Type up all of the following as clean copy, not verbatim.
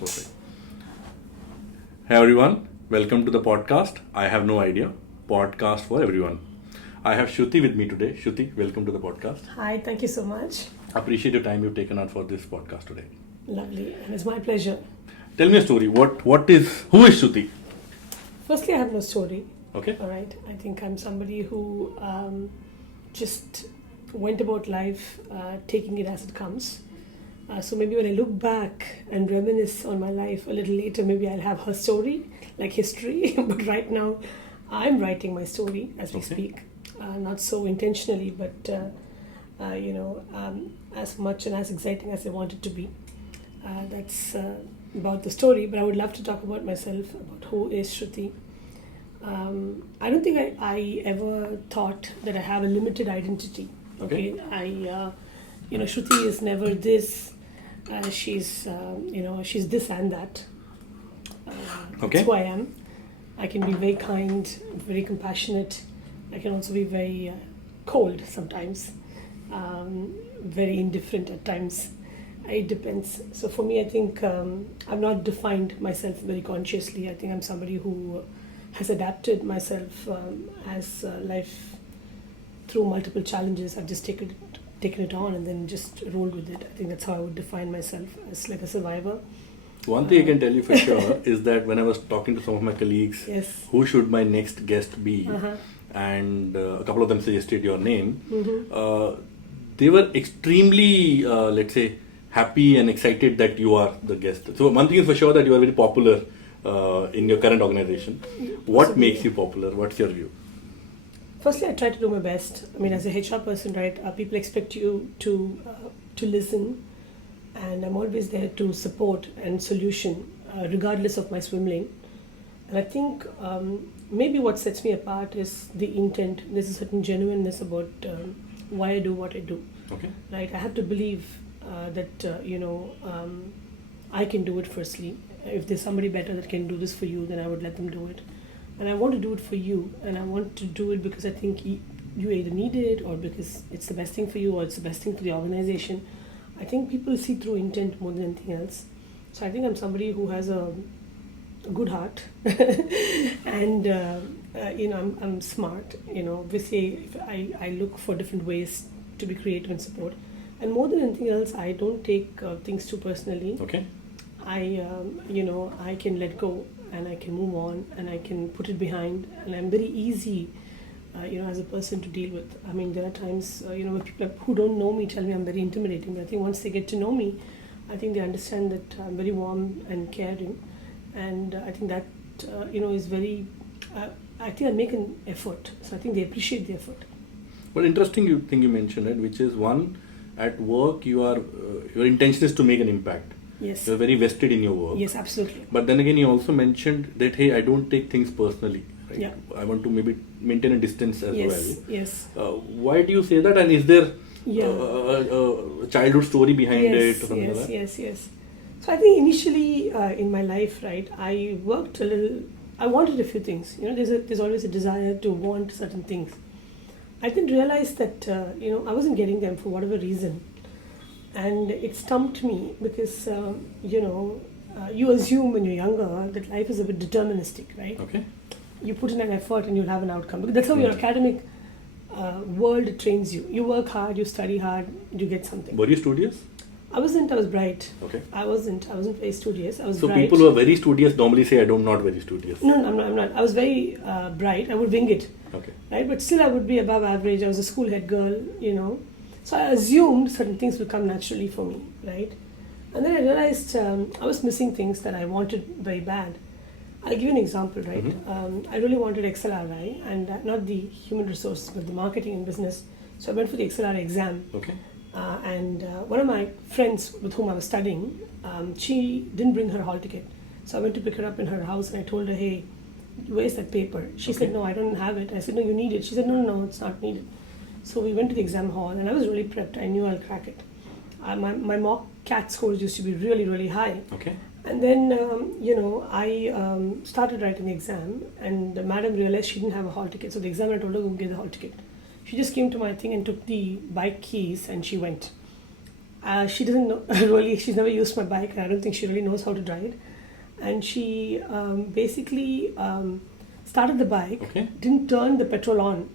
Perfect. Hey everyone, welcome to the podcast. I have no idea. Podcast for everyone. I have Shruthi with me today. Shruthi, welcome to the podcast. Hi, thank you so much. Appreciate the time you've taken out for this podcast today. Lovely, and it's my pleasure. Tell me a story. Who is Shruthi? Firstly, I have no story. Okay. All right. I think I'm somebody who just went about life taking it as it comes. So maybe when I look back and reminisce on my life a little later, maybe I'll have her story, like history. But right now, I'm writing my story as we speak. Not so intentionally, but as much and as exciting as I want it to be. That's about the story. But I would love to talk about myself, about who is Shruthi. I don't think I ever thought that I have a limited identity. Okay. Shruthi is never this. She's this and that. That's who I am. I can be very kind, very compassionate. I can also be very cold sometimes, very indifferent at times. It depends. So for me, I think I've not defined myself very consciously. I think I'm somebody who has adapted myself as life through multiple challenges. I've just taken it on and then just rolled with it. I think that's how I would define myself, as like a survivor. One thing I can tell you for sure is that when I was talking to some of my colleagues, yes, who should my next guest be, and a couple of them suggested your name, they were extremely, let's say, happy and excited that you are the guest. So one thing is for sure that you are very popular in your current organization. What makes you popular? What's your view? Firstly, I try to do my best. I mean, as a HR person, right, people expect you to listen, and I'm always there to support and solution, regardless of my swim lane. And I think maybe what sets me apart is the intent. There's a certain genuineness about why I do what I do. Okay. Right, I have to believe that I can do it. Firstly, if there's somebody better that can do this for you, then I would let them do it. And I want to do it for you, and I want to do it because I think you either need it, or because it's the best thing for you, or it's the best thing for the organization. I think people see through intent more than anything else. So I think I'm somebody who has a good heart, and I'm smart. Obviously, I look for different ways to be creative and support. And more than anything else, I don't take things too personally. Okay. I can let go, and I can move on, and I can put it behind, and I'm very easy, as a person to deal with. I mean, there are times, where people who don't know me tell me I'm very intimidating, but I think once they get to know me, I think they understand that I'm very warm and caring, and I think that, is very, I think I make an effort, so I think they appreciate the effort. But interesting thing you mentioned, right, which is one, at work your intention is to make an impact. Yes. You're very vested in your work. Yes, absolutely. But then again, you also mentioned that, hey, I don't take things personally. Right? Yeah. I want to maybe maintain a distance as well. Yes. Why do you say that? And is there a childhood story behind it? Or something like that? Yes. So I think initially in my life, right, I worked a little. I wanted a few things. There's always a desire to want certain things. I didn't realize that I wasn't getting them for whatever reason. And it stumped me because, you assume when you're younger that life is a bit deterministic, right? Okay. You put in an effort and you'll have an outcome. Because that's how your academic world trains you. You work hard, you study hard, you get something. Were you studious? I wasn't. I was bright. Okay. I wasn't very studious. I was so bright. So people who are very studious normally say, I'm not very studious. No, I'm not. I was very bright. I would wing it. Okay. Right? But still I would be above average. I was a school head girl, So I assumed certain things would come naturally for me, right? And then I realized I was missing things that I wanted very bad. I'll give you an example, right? I really wanted XLRI, and not the human resources, but the marketing and business. So I went for the XLRI exam. Okay. And one of my friends with whom I was studying, she didn't bring her hall ticket. So I went to pick her up in her house, and I told her, hey, where's that paper? She said, no, I don't have it. I said, no, you need it. She said, no, it's not needed. So we went to the exam hall, and I was really prepped. I knew I'll crack it. My mock CAT scores used to be really, really high. Okay. And then, I started writing the exam, and the madam realized she didn't have a hall ticket. So the examiner told her, go get the hall ticket. She just came to my thing and took the bike keys, and she went. She doesn't know really. She's never used my bike, and I don't think she really knows how to drive. And she basically started the bike, didn't turn the petrol on,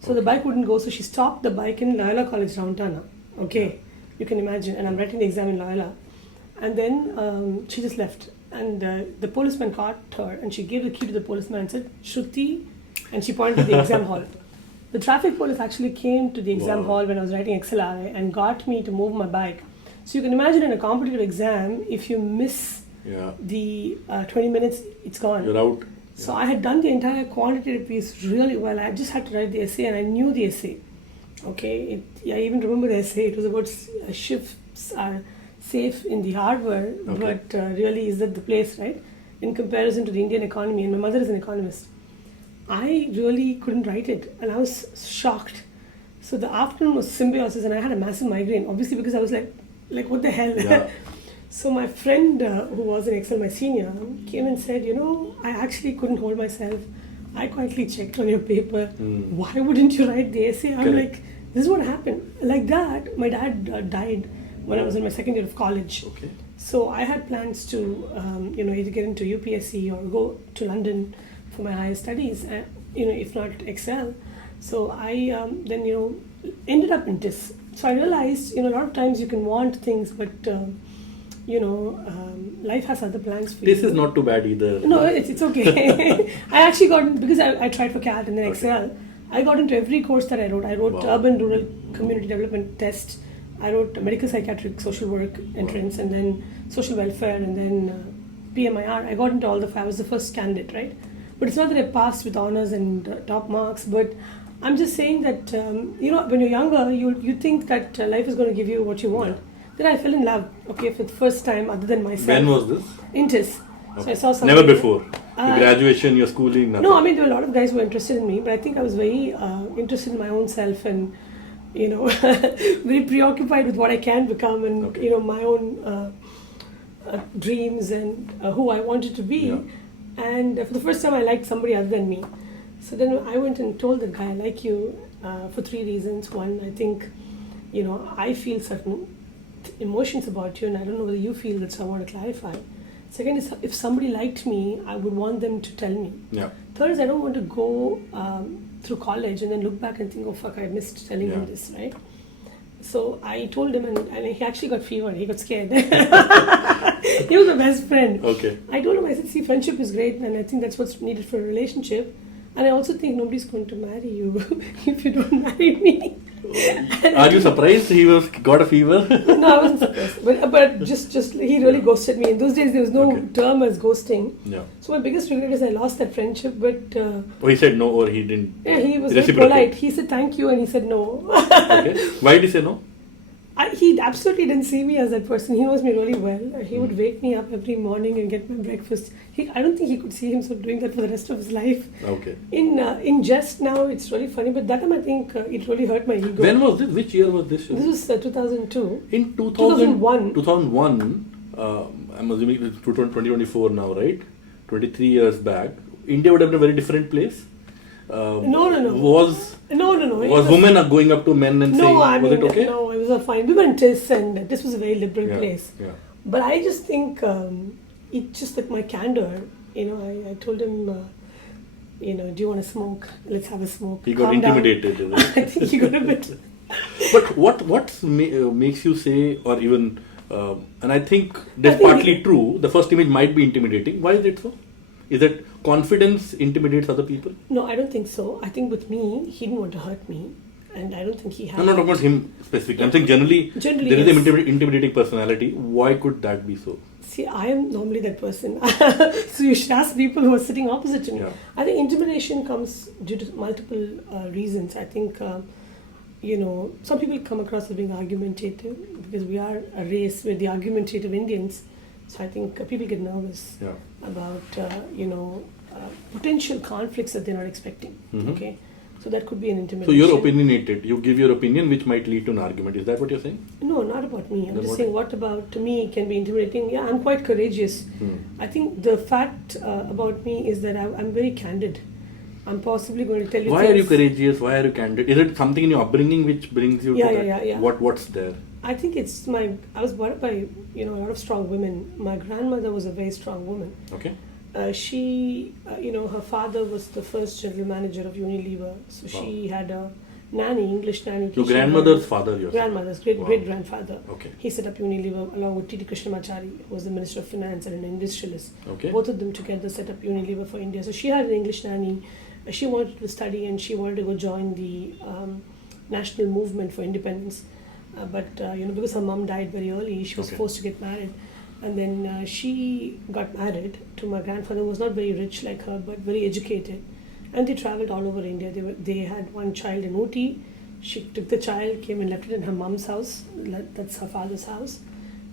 so the bike wouldn't go. So she stopped the bike in Loyola College downtown. Okay, you can imagine. And I'm writing the exam in Loyola, and then she just left. And the policeman caught her, and she gave the key to the policeman and said, "Shruthi," and she pointed to the exam hall. The traffic police actually came to the exam hall when I was writing XLRI and got me to move my bike. So you can imagine in a competitive exam, if you miss the 20 minutes, it's gone. You're out. So I had done the entire quantitative piece really well. I just had to write the essay, and I knew the essay. Okay, I even remember the essay. It was about shifts are safe in the hardware, but really is that the place, right? In comparison to the Indian economy, and my mother is an economist. I really couldn't write it, and I was shocked. So the afternoon was symbiosis, and I had a massive migraine, obviously, because I was like what the hell? Yeah. So my friend, who was in Excel, my senior, came and said, I actually couldn't hold myself. I quietly checked on your paper. Why wouldn't you write the essay? I'm like, this is what happened. Like that, my dad died when I was in my second year of college. Okay. So I had plans to, either get into UPSC or go to London for my higher studies, if not Excel. So I then, ended up in this. So I realized, a lot of times you can want things, but, life has other plans for you. This is not too bad either. No, it's okay. I actually got, because I tried for CAT and then Excel, I got into every course that I wrote. I wrote Urban Rural Community Development Test. I wrote medical psychiatric social work entrance, and then social welfare, and then PMIR. I got into all the five. I was the first candidate, right? But it's not that I passed with honors and top marks, but I'm just saying that, when you're younger, you think that life is going to give you what you want. Then I fell in love, for the first time other than myself. When was this? In TIS. Okay. So I saw something. Never before? Your graduation, your schooling, nothing? No, there were a lot of guys who were interested in me, but I think I was very interested in my own self and, very preoccupied with what I can become and, my own dreams and who I wanted to be. Yeah. And for the first time, I liked somebody other than me. So then I went and told the guy, I like you for 3 reasons. One, I think, I feel certain emotions about you, and I don't know whether you feel that, so I want to clarify. Second is, if somebody liked me, I would want them to tell me. Yeah. Third is, I don't want to go through college and then look back and think, oh fuck, I missed telling him this, right? So I told him, and he actually got fever. He got scared. He was my best friend. Okay. I told him, I said, see, friendship is great, and I think that's what's needed for a relationship. And I also think nobody's going to marry you if you don't marry me. Are you surprised he got a fever? No, I wasn't surprised. But just he really ghosted me. In those days, there was no term as ghosting. Yeah. So my biggest regret is I lost that friendship. But he said no, or he didn't? Yeah, he was very polite. He said thank you, and he said no. Okay. Why did he say no? He absolutely didn't see me as that person. He knows me really well. He would wake me up every morning and get my breakfast. I don't think he could see himself doing that for the rest of his life. Okay. In jest now, it's really funny. But that time, I think it really hurt my ego. When was this? Which year was this? This was 2002. In 2001. 2001, I'm assuming it's 2024 now, right? 23 years back. India would have been a very different place. No. Was women going up to men and saying, was it okay? No, it was fine. We were in TIS, and this was a very liberal place. Yeah. But I just think it's just like my candor. I told him, do you want to smoke? Let's have a smoke. He got intimidated. I think he got a bit. But what makes you say, or even, and I think that's partly true, the first image might be intimidating. Why is it so? Is that confidence intimidates other people? No, I don't think so. I think with me, he didn't want to hurt me. And I don't think he had... I'm not talking about him specifically. I'm saying generally there is an intimidating personality. Why could that be so? See, I am normally that person. So you should ask people who are sitting opposite to me. Yeah. I think intimidation comes due to multiple reasons. I think, some people come across as being argumentative because we are a race. We're the argumentative Indians. So I think people get nervous about, potential conflicts that they're not expecting. Mm-hmm. Okay, so that could be an intimidation. So you're opinionated. You give your opinion, which might lead to an argument. Is that what you're saying? No, not about me. I'm just saying what about me can be intimidating. Yeah, I'm quite courageous. I think the fact about me is that I'm very candid. I'm possibly going to tell you Why are you courageous? Why are you candid? Is it something in your upbringing which brings you to that? Yeah. What's there? I think I was brought up by, a lot of strong women. My grandmother was a very strong woman. Okay. She, her father was the first general manager of Unilever. So she had a nanny, English nanny. Your grandmother's father, your grandmother's great-grandfather. Okay. He set up Unilever along with T.T. Krishnamachari, who was the Minister of Finance and an industrialist. Okay. Both of them together set up Unilever for India. So she had an English nanny. She wanted to study and she wanted to go join the national movement for independence. But because her mom died very early, she was forced to get married. And then she got married to my grandfather, who was not very rich like her, but very educated. And they traveled all over India. They had one child in Ooty. She took the child, came and left it in her mom's house. That's her father's house.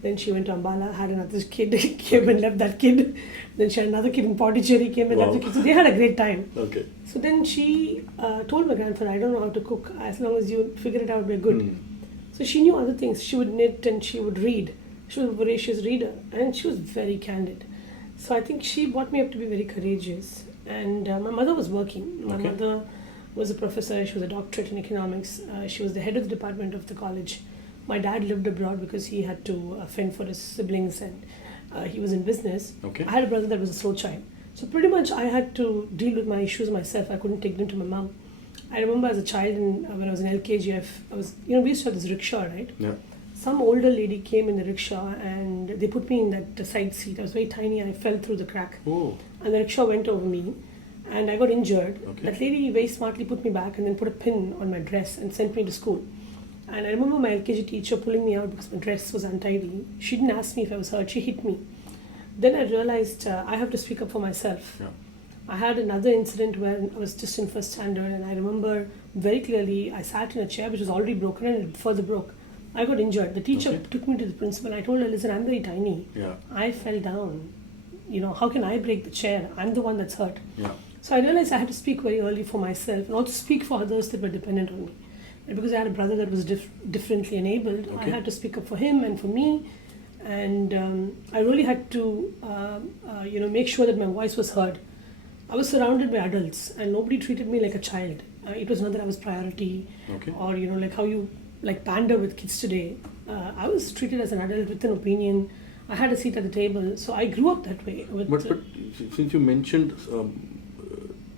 Then she went to Ambala, had another kid, came and left that kid. Then she had another kid in Pondicherry, came and left the kid. So they had a great time. Okay. So then she told my grandfather, I don't know how to cook. As long as you figure it out, we're good. So she knew other things. She would knit and she would read. She was a voracious reader and she was very candid. So I think she brought me up to be very courageous. And my mother was working. My mother was a professor. She was a doctorate in economics. She was the head of the department of the college. My dad lived abroad because he had to fend for his siblings and he was in business. Okay. I had a brother that was a slow child. So pretty much I had to deal with my issues myself. I couldn't take them to my mom. I remember as a child when I was in LKG, I was, we used to have this rickshaw, right? Yeah. Some older lady came in the rickshaw and they put me in that side seat. I was very tiny and I fell through the crack. Oh. And the rickshaw went over me and I got injured. Okay. That lady very smartly put me back and then put a pin on my dress and sent me to school. And I remember my LKG teacher pulling me out because my dress was untidy. She didn't ask me if I was hurt, she hit me. Then I realized I have to speak up for myself. Yeah. I had another incident where I was just in first standard and I remember very clearly I sat in a chair which was already broken and it further broke. I got injured. The teacher took me to the principal. I told her, listen, I'm very tiny. Yeah. I fell down. How can I break the chair? I'm the one that's hurt. Yeah. So I realized I had to speak very early for myself and also speak for others that were dependent on me. And because I had a brother that was differently enabled, I had to speak up for him and for me. And I really had to, make sure that my voice was heard. I was surrounded by adults and nobody treated me like a child. It was not that I was priority or, like how you pander with kids today. I was treated as an adult with an opinion. I had a seat at the table. So I grew up that way. But since you mentioned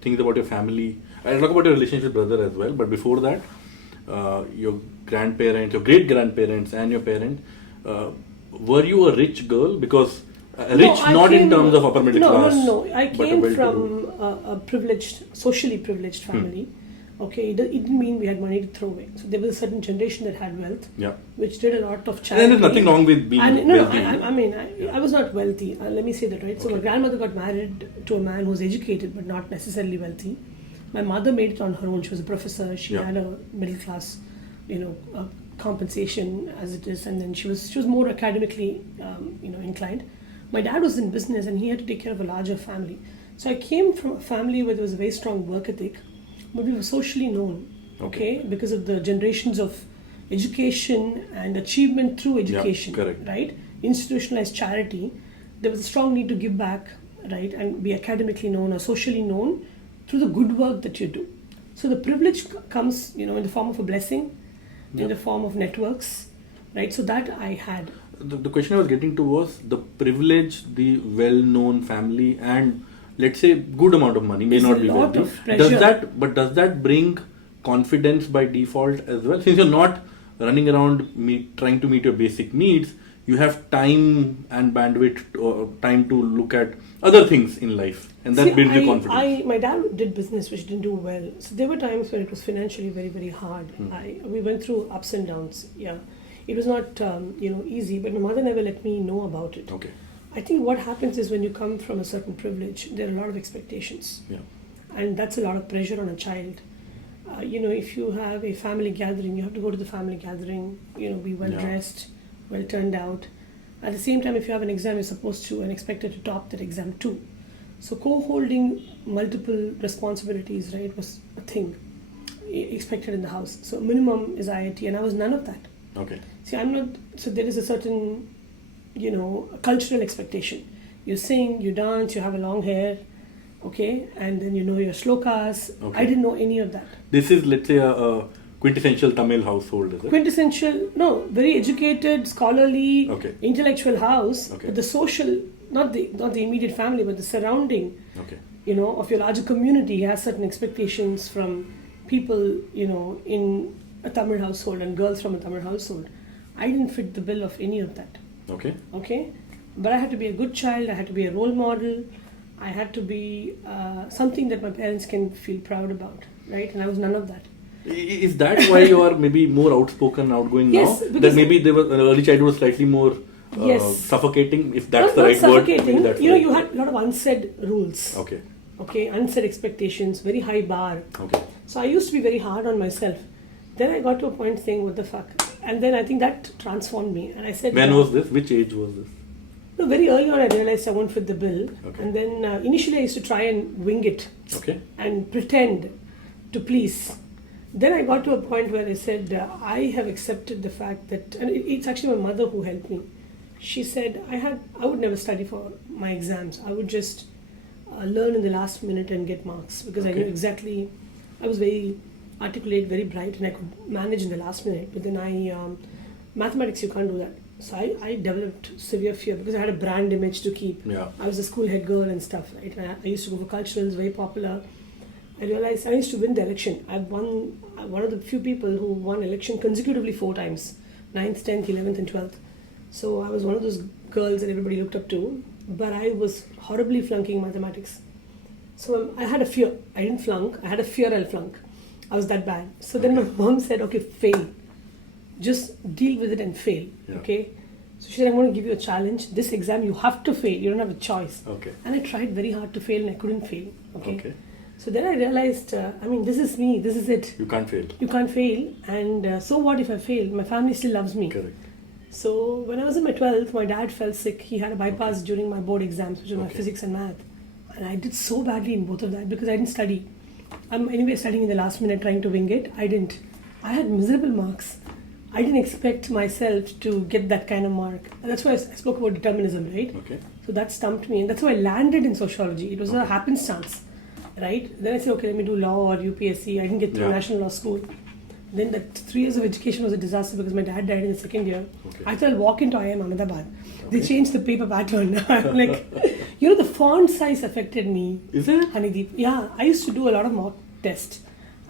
things about your family, I'll talk about your relationship with brother as well. But before that, your grandparents, your great-grandparents and your parents, were you a rich girl? Because not in terms of upper middle class. No. I came from a socially privileged family. Okay, it didn't mean we had money to throw away. So there was a certain generation that had wealth, which did a lot of charity. And there's nothing wrong with being wealthy. I was not wealthy. Let me say that, right? So my grandmother got married to a man who was educated but not necessarily wealthy. My mother made it on her own. She was a professor. She had a middle class, compensation as it is, and then she was more academically, inclined. My dad was in business and he had to take care of a larger family. So I came from a family where there was a very strong work ethic, but we were socially known, because of the generations of education and achievement through education, right? Institutionalized charity. There was a strong need to give back, right, and be academically known or socially known through the good work that you do. So the privilege comes, in the form of a blessing, in the form of networks, right? So that I had. The question I was getting to was the privilege, the well-known family, and let's say good amount of money, may not be wealthy. Does that bring confidence by default as well? Since you're not running around trying to meet your basic needs, you have time and bandwidth or time to look at other things in life, and that builds your confidence. My dad did business which didn't do well, so there were times when it was financially very, very hard. We went through ups and downs. It was not easy, but my mother never let me know about it. I think what happens is when you come from a certain privilege, there are a lot of expectations, and that's a lot of pressure on a child. If you have a family gathering, you have to go to the family gathering, be well dressed, well turned out. At the same time, if you have an exam, you're supposed to and expected to top that exam too. So co-holding multiple responsibilities, right, was a thing expected in the house. So minimum is IIT, and I was none of that. See, I'm not. So there is a certain, cultural expectation. You sing, you dance, you have a long hair, and then your slokas. I didn't know any of that. This is, let's say, a quintessential Tamil household, is it? Quintessential, no, very educated, scholarly, Okay. intellectual house. Okay. But the social, not the immediate family, but the surrounding, Okay. of your larger community has certain expectations from people, in a Tamil household and girls from a Tamil household. I didn't fit the bill of any of that. Okay. Okay, but I had to be a good child. I had to be a role model. I had to be something that my parents can feel proud about, right? And I was none of that. Is that why you are maybe more outspoken, outgoing Yes, now? because- That maybe there was early childhood was slightly more Yes. suffocating, if that's Not the right word. suffocating. Maybe that's the right You word. had a lot of unsaid rules. Okay. Okay, unsaid expectations, very high bar. Okay. So I used to be very hard on myself. Then I got to a point saying, "What the fuck?" And then I think that transformed me. And I said, When was this? Which age was this? No, very early on, I realized I won't fit the bill. Okay. And then initially, I used to try and wing it Okay. and pretend to please. Then I got to a point where I said, I have accepted the fact that, and it's actually my mother who helped me. She said I would never study for my exams. I would just learn in the last minute and get marks because I Okay. knew exactly. I was very articulate, very bright, and I could manage in the last minute. But then mathematics, you can't do that. So I developed severe fear because I had a brand image to keep. Yeah. I was a school head girl and stuff, right? And I used to go for culturals, very popular. I realized I used to win the election. I've won, one of the few people who won election consecutively 4 times, 9th, 10th, 11th and 12th. So I was one of those girls that everybody looked up to, but I was horribly flunking mathematics. So I had a fear. I didn't flunk. I had a fear I'll flunk. I was that bad. So then my mom said, okay, fail. Just deal with it and fail, Yeah. okay? So she said, I'm going to give you a challenge. This exam, you have to fail. You don't have a choice. Okay. And I tried very hard to fail and I couldn't fail, okay? Okay. So then I realized, this is me. This is it. You can't fail. You can't fail. And so what if I fail? My family still loves me. Correct. So when I was in my 12th, my dad fell sick. He had a bypass during my board exams, which was my Okay. physics and math. And I did so badly in both of that because I didn't study. I'm anyway studying in the last minute, trying to wing it. I didn't. I had miserable marks. I didn't expect myself to get that kind of mark. And that's why I spoke about determinism, right? Okay. So that stumped me. And that's how I landed in sociology. It was a happenstance, right? Then I said, okay, let me do law or UPSC. I didn't get through Yeah. national law school. Then that 3 years of education was a disaster because my dad died in the second year. Okay. I thought I'll walk into IIM Ahmedabad. They changed the paper pattern. I'm like, the font size affected me. Is it? Hanideep. Yeah, I used to do a lot of mock tests.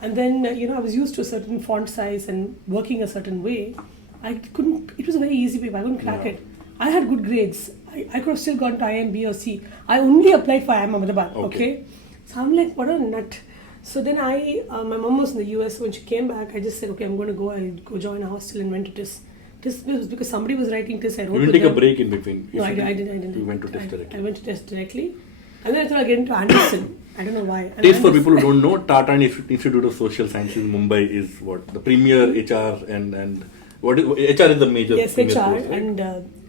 And then, I was used to a certain font size and working a certain way. It was a very easy paper. I couldn't crack it. I had good grades. I could have still gone to IIM B or C. I only applied for IIM Ahmedabad. Okay. So I'm like, what a nut. So then my mom was in the US. When she came back, I just said, okay, I'm going to go. I'll go join a hostel and went to TIS. TIS was because somebody was writing TIS. I wrote You didn't with take a them. break in between. No, I didn't. You went to test directly. I went to test directly. And then I thought I'd get into Anderson. I don't know why. And TIS, for Anderson- people who don't know, Tata Institute of Social Sciences in Mumbai is what? The premier HR and what is HR is the major. Yes, premier HR course, right? and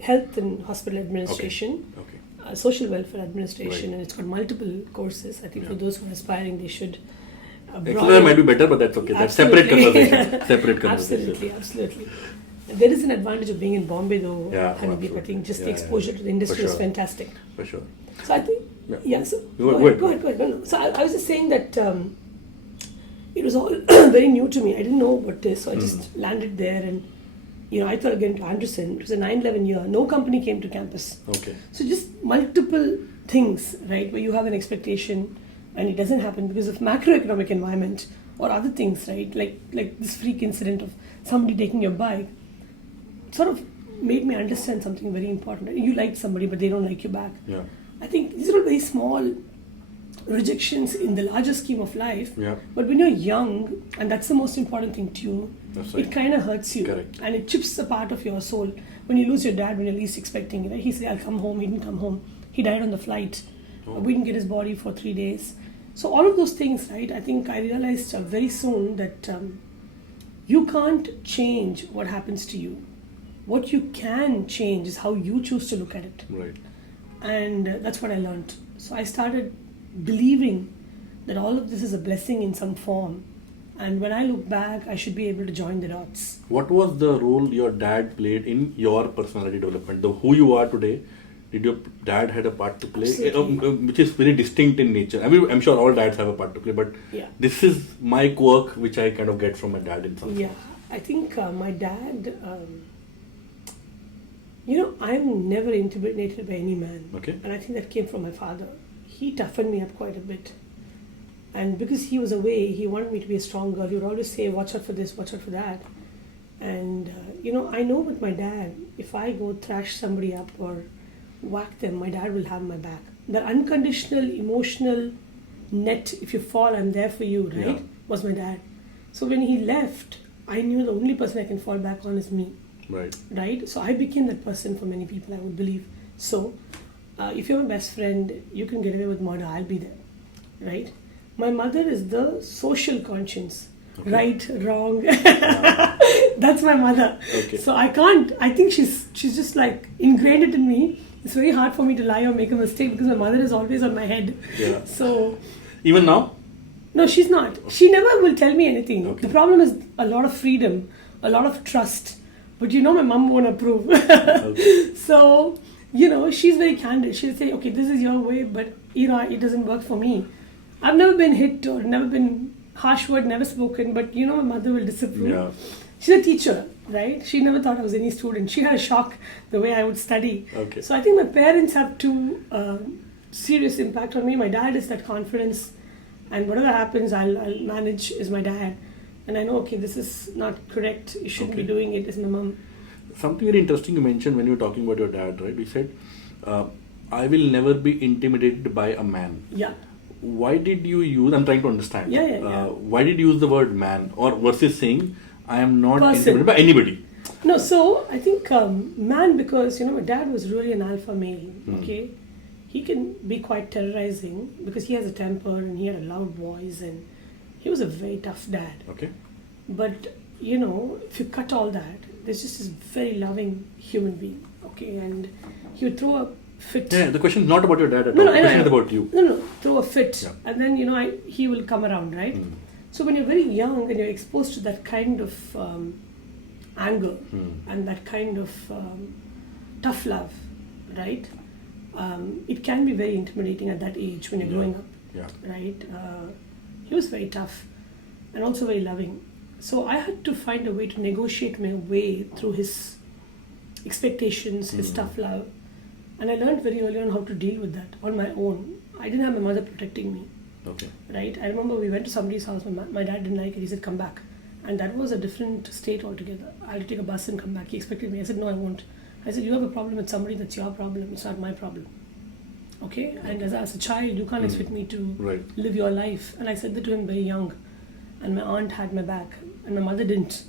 health and hospital administration, Okay. social welfare administration, Right. and it's got multiple courses. I think for those who are aspiring, they should. XLR might be better, but that's okay. That's separate Absolutely. conversation. Separate conversation. Absolutely. There is an advantage of being in Bombay, though. Yeah, Hanideep. I absolutely. think just the Yeah, exposure yeah. to the industry For is sure. fantastic. For sure. So I think, Yeah. so Go ahead. go ahead. No. So I was just saying that it was all very new to me. I didn't know what this, so I just landed there and, I thought again to Anderson. It was a 9/11 year. No company came to campus. Okay. So just multiple things, right, where you have an expectation and it doesn't happen because of macroeconomic environment or other things, right, like this freak incident of somebody taking your bike, sort of made me understand something very important. You liked somebody, but they don't like you back. Yeah. I think these are all very small rejections in the larger scheme of life. Yeah. But when you're young, and that's the most important thing to you, That's right. it kind of hurts you. Correct. And it chips a part of your soul. When you lose your dad when you're least expecting it, he said, I'll come home. He didn't come home. He died on the flight. We didn't get his body for 3 days. So all of those things, right, I think I realized very soon that you can't change what happens to you. What you can change is how you choose to look at it. Right. And that's what I learned. So I started believing that all of this is a blessing in some form. And when I look back, I should be able to join the dots. What was the role your dad played in your personality development? Who you are today, did your dad had a part to play? Absolutely. Which is very distinct in nature. I mean, I'm sure all dads have a part to play, but Yeah. this is my quirk which I kind of get from my dad in some sense. Yeah, I think my dad, I'm never intimidated by any man. Okay. And I think that came from my father. He toughened me up quite a bit. And because he was away, he wanted me to be a strong girl. He would always say, watch out for this, watch out for that. And, I know with my dad, if I go thrash somebody up or whack them, my dad will have my back. That unconditional, emotional net, if you fall, I'm there for you, right? Yeah. Was my dad. So when he left, I knew the only person I can fall back on is me. Right? So I became that person for many people, I would believe. So, if you're my best friend, you can get away with murder, I'll be there. Right? My mother is the social conscience. Okay. Right, wrong. That's my mother. Okay. So I think she's just like ingrained it in me. It's very hard for me to lie or make a mistake because my mother is always on my head. Yeah. So even now? No, she's not. She never will tell me anything. Okay. The problem is a lot of freedom, a lot of trust. But my mom won't approve. Okay. So, she's very candid. She'll say, okay, this is your way, but, it doesn't work for me. I've never been hit or never been harsh word, never spoken, but, my mother will disapprove. Yeah. She's a teacher, right? She never thought I was any student. She had a shock the way I would study. Okay. So I think my parents have two serious impact on me. My dad is that confidence, and whatever happens, I'll manage, is my dad. And I know, okay, this is not correct. You shouldn't be doing it, is my mom. Something very interesting you mentioned when you were talking about your dad, right? You said, I will never be intimidated by a man. Yeah. Why did you use, I'm trying to understand. Yeah. Why did you use the word man or versus saying, I am not Person. intimidated by anybody? No, so I think man, because, my dad was really an alpha male, okay? He can be quite terrorizing because he has a temper and he had a loud voice and he was a very tough dad. Okay. But, if you cut all that, there's just this very loving human being, okay? And he would throw a fit. Yeah, the question is not about your dad at No, all. The question I is about you. No, throw a fit. Yeah. And then, he will come around, right? So when you're very young and you're exposed to that kind of anger and that kind of tough love, right? It can be very intimidating at that age when you're growing up, right? He was very tough and also very loving. So I had to find a way to negotiate my way through his expectations, his tough love. And I learned very early on how to deal with that on my own. I didn't have my mother protecting me. Okay. Right? I remember we went to somebody's house. My dad didn't like it. He said, come back. And that was a different state altogether. I had to take a bus and come back. He expected me. I said, no, I won't. I said, you have a problem with somebody, that's your problem. It's not my problem. Okay? And as a child, you can't expect me to live your life. And I said that to him very young. And my aunt had my back. And my mother didn't.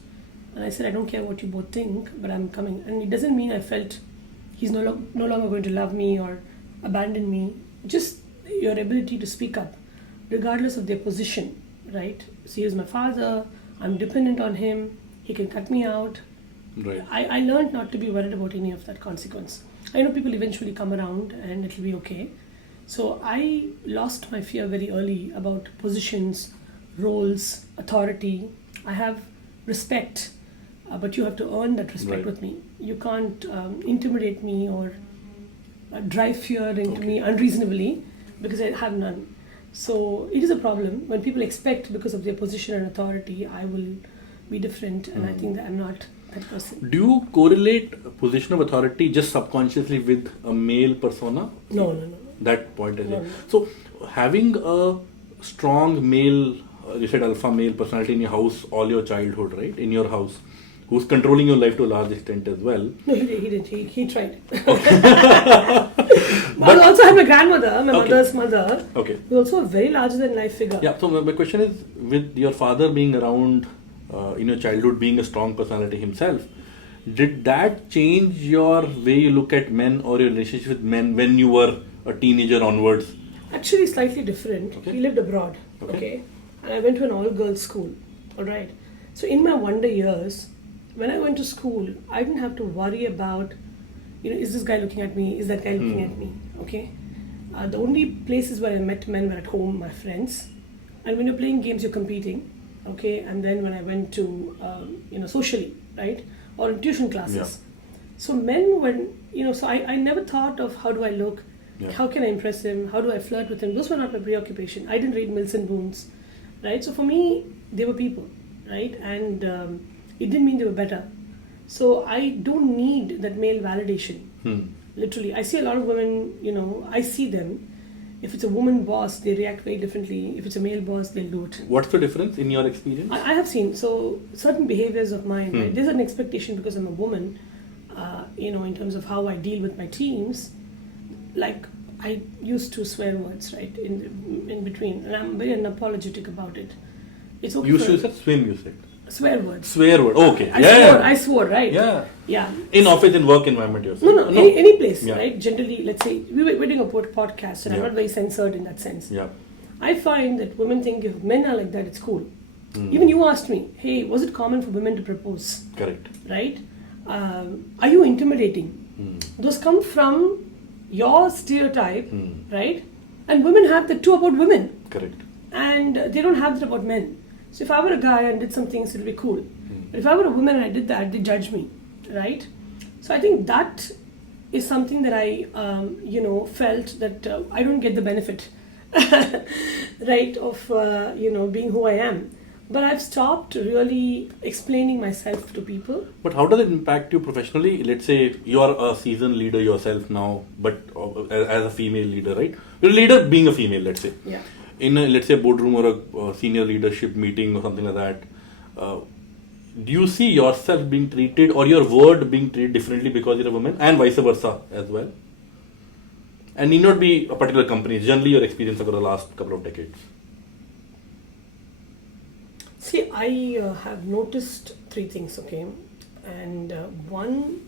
And I said, I don't care what you both think, but I'm coming. And it doesn't mean I felt he's no longer going to love me or abandon me. Just your ability to speak up, regardless of their position, right? So he was my father. I'm dependent on him. He can cut me out. Right. I learned not to be worried about any of that consequence. I know people eventually come around and it'll be okay. So I lost my fear very early about positions, roles, authority. I have respect, but you have to earn that respect with me. You can't intimidate me or drive fear into me unreasonably because I have none. So it is a problem when people expect because of their position and authority, I will be different, and I think that I'm not that person. Do you correlate position of authority just subconsciously with a male persona? No. That point is No. So having a strong male, you said alpha male personality in your house all your childhood, right? In your house, who's controlling your life to a large extent as well. No, he didn't. He tried. But I also had my grandmother, my mother's mother. Okay. Who also a very larger than life figure. Yeah. So my question is, with your father being around in your childhood, being a strong personality himself, did that change your way you look at men or your relationship with men when you were a teenager onwards? Actually, slightly different. Okay. He lived abroad. Okay. And I went to an all-girls school. All right. So in my wonder years, when I went to school, I didn't have to worry about, is this guy looking at me? Is that guy looking at me? Okay. The only places where I met men were at home, my friends. And when you're playing games, you're competing. Okay. And then when I went to, socially, right? Or in tuition classes. So men, so I never thought of how do I look, how can I impress him, how do I flirt with him. Those were not my preoccupation. I didn't read Mills and Boons, right? So for me, they were people, right? And it didn't mean they were better. So I don't need that male validation. Literally, I see a lot of women, I see them. If it's a woman boss, they react very differently. If it's a male boss, they'll do it. What's the difference in your experience? I have seen, so certain behaviors of mine, right? There's an expectation because I'm a woman, in terms of how I deal with my teams. Like, I use 2 swear words, right, in between. And I'm very unapologetic about it. It's okay. You said swim, you said. Swear words. Swear word, okay. I swore, right? Yeah. In office, in work environment, you're saying. No. Any place, right? Generally, let's say, we're doing a podcast and I'm not very censored in that sense. Yeah. I find that women think if men are like that, it's cool. Even you asked me, hey, was it common for women to propose? Correct. Right? Are you intimidating? Those come from your stereotype, right? And women have that too about women. Correct. And they don't have that about men. So if I were a guy and did some things, it would be cool. But if I were a woman and I did that, they judge me, right? So I think that is something that I, felt that I don't get the benefit, right, of, being who I am. But I've stopped really explaining myself to people. But how does it impact you professionally? Let's say you are a seasoned leader yourself now, but as a female leader, right? You're a leader being a female, let's say. Yeah. In a, let's say, a boardroom or a senior leadership meeting or something like that, do you see yourself being treated or your word being treated differently because you're a woman, and vice versa as well? And need not be a particular company, generally your experience over the last couple of decades. See, I have noticed 3 things, okay? And one,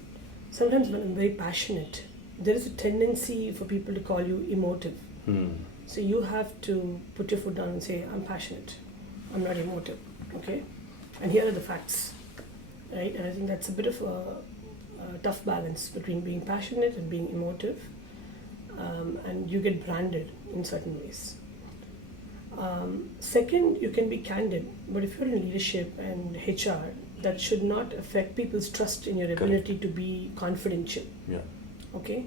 sometimes when I'm very passionate, there is a tendency for people to call you emotive. So you have to put your foot down and say, I'm passionate, I'm not emotive, okay? And here are the facts, right? And I think that's a bit of a tough balance between being passionate and being emotive. And you get branded in certain ways. Second, you can be candid, but if you're in leadership and HR, that should not affect people's trust in your ability to be confidential. Yeah. Okay?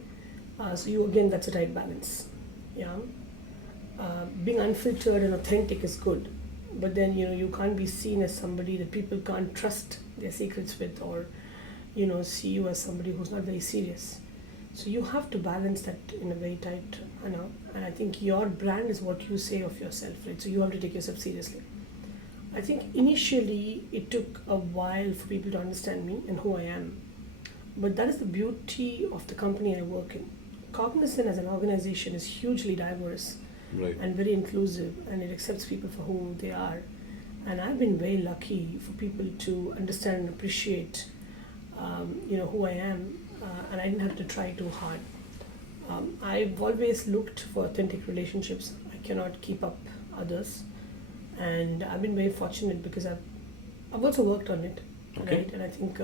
So again, that's a right balance. Yeah. Being unfiltered and authentic is good, but then you can't be seen as somebody that people can't trust their secrets with, or see you as somebody who's not very serious. So you have to balance that in a very tight manner, and I think your brand is what you say of yourself, right? So you have to take yourself seriously. I think initially it took a while for people to understand me and who I am, but that is the beauty of the company I work in. Cognizant as an organization is hugely diverse. Right. And very inclusive, and it accepts people for who they are. And I've been very lucky for people to understand and appreciate, who I am, and I didn't have to try too hard. I've always looked for authentic relationships. I cannot keep up others, and I've been very fortunate because I've also worked on it, right? And I think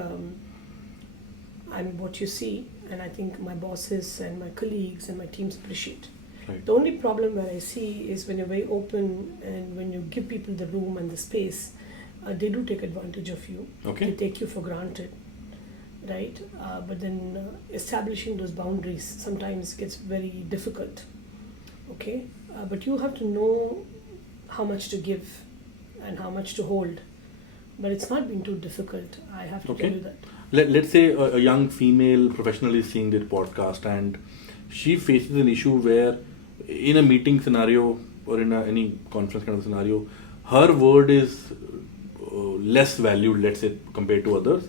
I'm what you see, and I think my bosses and my colleagues and my teams appreciate. Right. The only problem that I see is when you're very open and when you give people the room and the space, they do take advantage of you. They take you for granted, right? But then establishing those boundaries sometimes gets very difficult, okay? But you have to know how much to give and how much to hold. But it's not been too difficult, I have to tell you that. Let's say a young female professional is seeing this podcast and she faces an issue where in a meeting scenario or in any conference kind of scenario, her word is less valued, let's say, compared to others,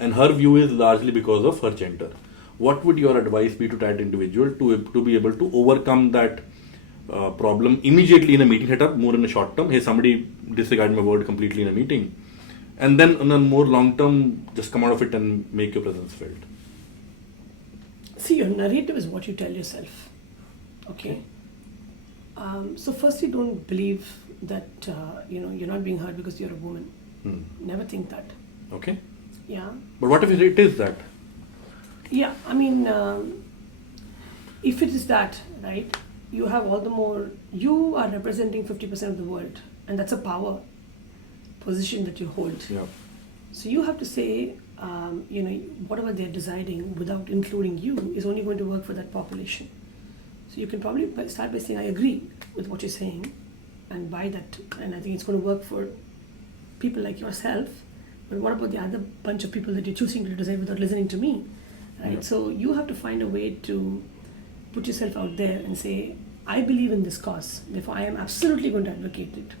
and her view is largely because of her gender. What would your advice be to that individual to be able to overcome that problem immediately in a meeting setup, more in a short term? Hey, somebody disregarded my word completely in a meeting, and then on a more long term, just come out of it and make your presence felt. See, your narrative is what you tell yourself. Okay. So firstly, don't believe that you're not being heard because you're a woman. Never think that. Okay. Yeah. But what if it is that? Yeah, I mean, if it is that, right, you have all the more, you are representing 50% of the world, and that's a power position that you hold. Yeah. So you have to say, whatever they're deciding without including you is only going to work for that population. So you can probably start by saying, I agree with what you're saying and buy that. And I think it's going to work for people like yourself. But what about the other bunch of people that you're choosing to decide without listening to me? Right? Yeah. So you have to find a way to put yourself out there and say, I believe in this cause. Therefore, I am absolutely going to advocate it.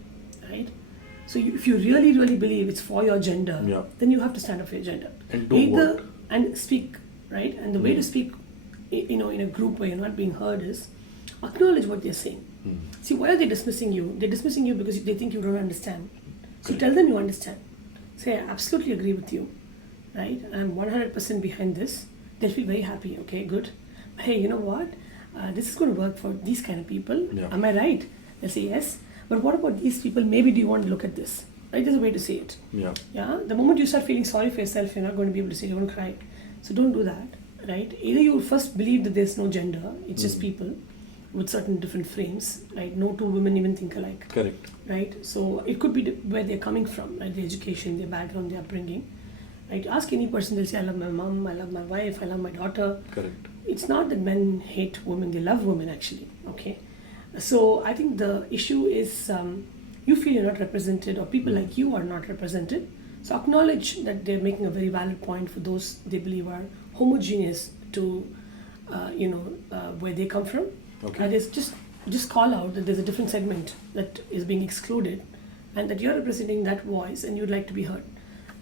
Right? So if you really, really believe it's for your gender, Yeah. then you have to stand up for your gender. And do what? And speak, right? And the way to speak, in a group where you're not being heard is acknowledge what they're saying. See, why are they dismissing you? They're dismissing you because they think you don't understand. So tell them you understand. Say, I absolutely agree with you, right? I'm 100% behind this. They'll feel very happy. Okay, good. Hey, you know what? This is going to work for these kind of people. Yeah. Am I right? They'll say yes. But what about these people? Maybe do you want to look at this? Right? There's a way to say it. Yeah. Yeah. The moment you start feeling sorry for yourself, you're not going to be able to say, you're going to cry. So don't do that. Right? Either you first believe that there's no gender, it's just people with certain different frames, right? No two women even think alike. Correct. Right? So it could be where they're coming from, right? Their education, their background, their upbringing. Right? Ask any person, they'll say, I love my mom, I love my wife, I love my daughter. Correct. It's not that men hate women, they love women actually, okay? So I think the issue is you feel you're not represented or people like you are not represented. So acknowledge that they're making a very valid point for those they believe are homogeneous to, where they come from. Okay. And it's just call out that there's a different segment that is being excluded and that you're representing that voice and you'd like to be heard,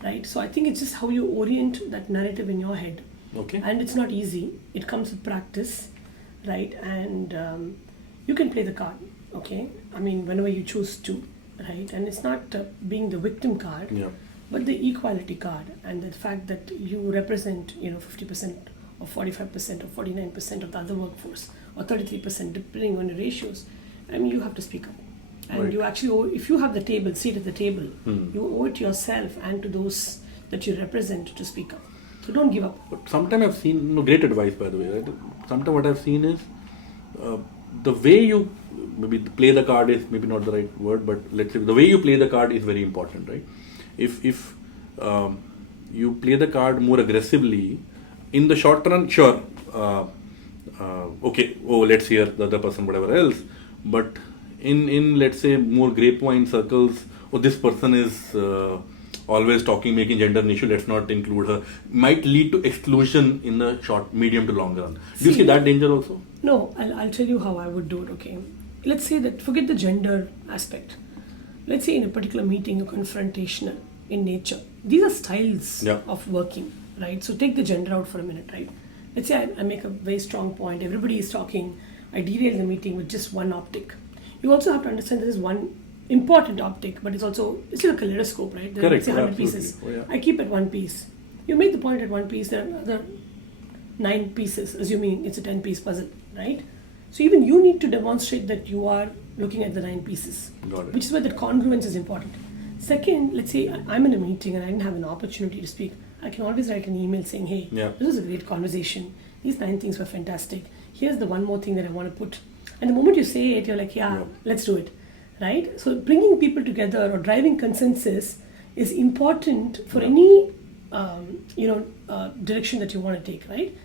right? So I think it's just how you orient that narrative in your head. Okay. And it's not easy. It comes with practice, right? And you can play the card, okay? I mean, whenever you choose to, right? And it's not being the victim card, Yeah. but the equality card and the fact that you represent, 50% or 45% or 49% of the other workforce or 33% depending on the ratios. I mean, you have to speak up. And Right. you actually owe, if you have the seat at the table, you owe it to yourself and to those that you represent to speak up. So don't give up. But sometimes I've seen, great advice by the way, right? Sometimes what I've seen is the way you, maybe play the card is maybe not the right word, but let's say the way you play the card is very important, right? If you play the card more aggressively, in the short run, sure, okay, let's hear the other person, whatever else, but in let's say more grapevine circles, this person is always talking, making gender an issue, let's not include her, might lead to exclusion in the short, medium to long run. Do you see that danger also? No, I'll tell you how I would do it, okay? Let's say that, forget the gender aspect. Let's say in a particular meeting, you're confrontational in nature. These are styles of working, right? So take the gender out for a minute, right? Let's say I make a very strong point, everybody is talking, I derail the meeting with just one optic. You also have to understand there is one important optic, but it's still a kaleidoscope, right? There Correct. are 100 pieces. Oh, yeah. I keep at one piece. You made the point at one piece, there are another 9 pieces, assuming it's a 10-piece puzzle, right? So even you need to demonstrate that you are looking at the 9 pieces, Got it. which is where the congruence is important. Second, let's say I'm in a meeting and I didn't have an opportunity to speak. I can always write an email saying, hey, this was a great conversation. These 9 things were fantastic. Here's the one more thing that I want to put. And the moment you say it, you're like, let's do it, right? So bringing people together or driving consensus is important for any, direction that you want to take, right?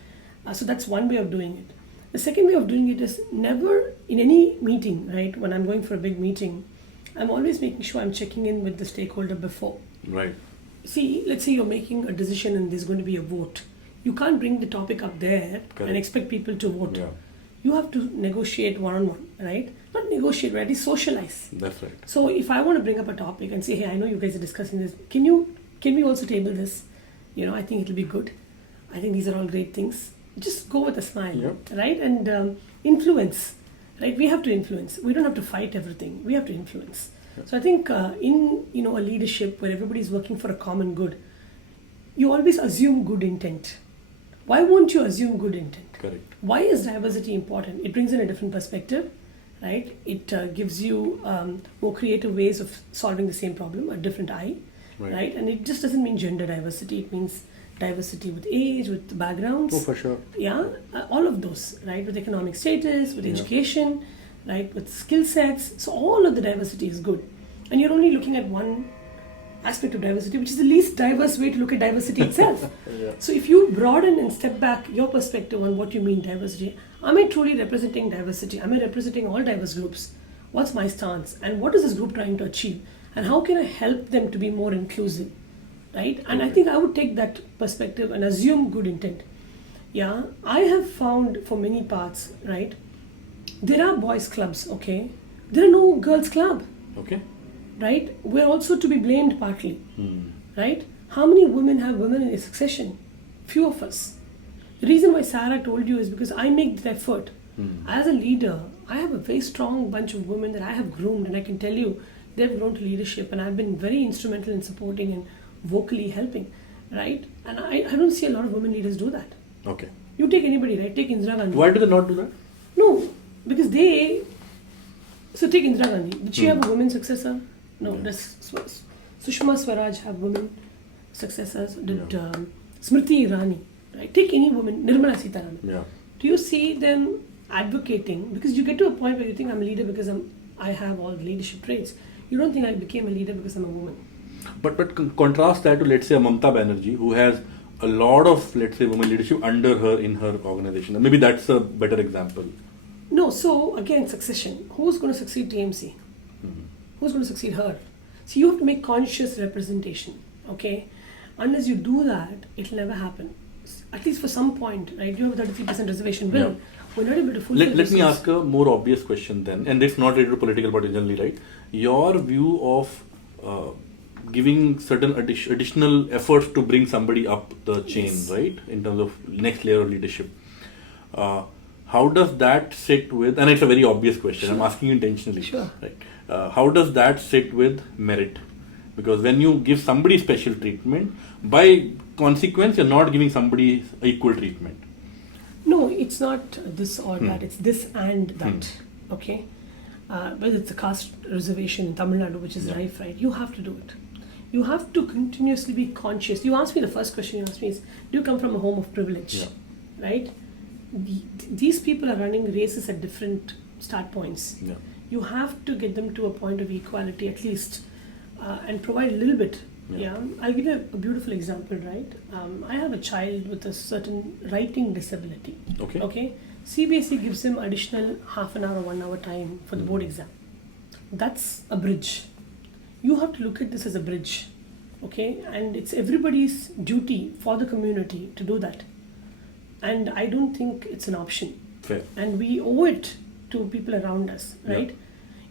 So that's one way of doing it. The second way of doing it is never in any meeting, right? When I'm going for a big meeting, I'm always making sure I'm checking in with the stakeholder before. Right. See, let's say you're making a decision and there's going to be a vote. You can't bring the topic up there and expect people to vote. Yeah. You have to negotiate one-on-one, right? Not negotiate, right? Socialize. That's right. So if I want to bring up a topic and say, hey, I know you guys are discussing this. Can we also table this? I think it'll be good. I think these are all great things. Just go with a smile, right? And influence, right? We have to influence. We don't have to fight everything. We have to influence. Yep. So I think in a leadership where everybody's working for a common good, you always assume good intent. Why won't you assume good intent? Correct. Why is diversity important? It brings in a different perspective, right? It gives you more creative ways of solving the same problem, a different eye, right? And it just doesn't mean gender diversity. It means diversity with age, with backgrounds. Oh, for sure. Yeah, all of those, right? With economic status, with education, right? With skill sets. So all of the diversity is good. And you're only looking at one aspect of diversity, which is the least diverse way to look at diversity itself. Yeah. So if you broaden and step back your perspective on what you mean diversity, am I truly representing diversity? Am I representing all diverse groups? What's my stance? And what is this group trying to achieve? And how can I help them to be more inclusive? Right? And I think I would take that perspective and assume good intent. Yeah, I have found for many parts, right? There are boys' clubs, okay? There are no girls' club. Okay. Right? We're also to be blamed partly, right? How many women have women in succession? Few of us. The reason why Sarah told you is because I make that effort. As a leader, I have a very strong bunch of women that I have groomed, and I can tell you they've grown to leadership, and I've been very instrumental in supporting and vocally helping, right? And I don't see a lot of women leaders do that. Okay. You take anybody, right? Take Indira Gandhi. Why do they not do that? No, because so take Indira Gandhi. Did she have a women successor? No. Does Sushma Swaraj have women successors? Did Smriti Irani? Right? Take any woman, Nirmala Sitaraman. Yeah. Do you see them advocating? Because you get to a point where you think I'm a leader because I have all the leadership traits. You don't think I became a leader because I'm a woman. But contrast that to, let's say, a Mamata Banerjee, who has a lot of, let's say, women leadership under her in her organization. Maybe that's a better example. No, so again, succession. Who's going to succeed TMC? Who's going to succeed her? So you have to make conscious representation, okay? Unless you do that, it'll never happen. At least for some point, right? You have a 33% reservation bill. Yeah. We're not able to fulfill Let me ask a more obvious question then, and it's not related to political, but generally, right? Your view of giving certain additional efforts to bring somebody up the chain, right? In terms of next layer of leadership. How does that sit with, and it's a very obvious question, I'm asking you intentionally, right? How does that sit with merit? Because when you give somebody special treatment, by consequence, you're not giving somebody equal treatment. No, it's not this or that, it's this and that, okay? Whether it's a caste reservation in Tamil Nadu, which is rife, right? You have to do it. You have to continuously be conscious. You asked me, the first question you asked me is, do you come from a home of privilege, right? These people are running races at different start points. Yeah. You have to get them to a point of equality at least, and provide a little bit. Yeah. I'll give you a beautiful example, right? I have a child with a certain writing disability. Okay. CBSE gives him additional half an hour or 1 hour time for the board exam. That's a bridge. You have to look at this as a bridge, okay? And it's everybody's duty for the community to do that. And I don't think it's an option. Fair. And we owe it to people around us, right? Yeah.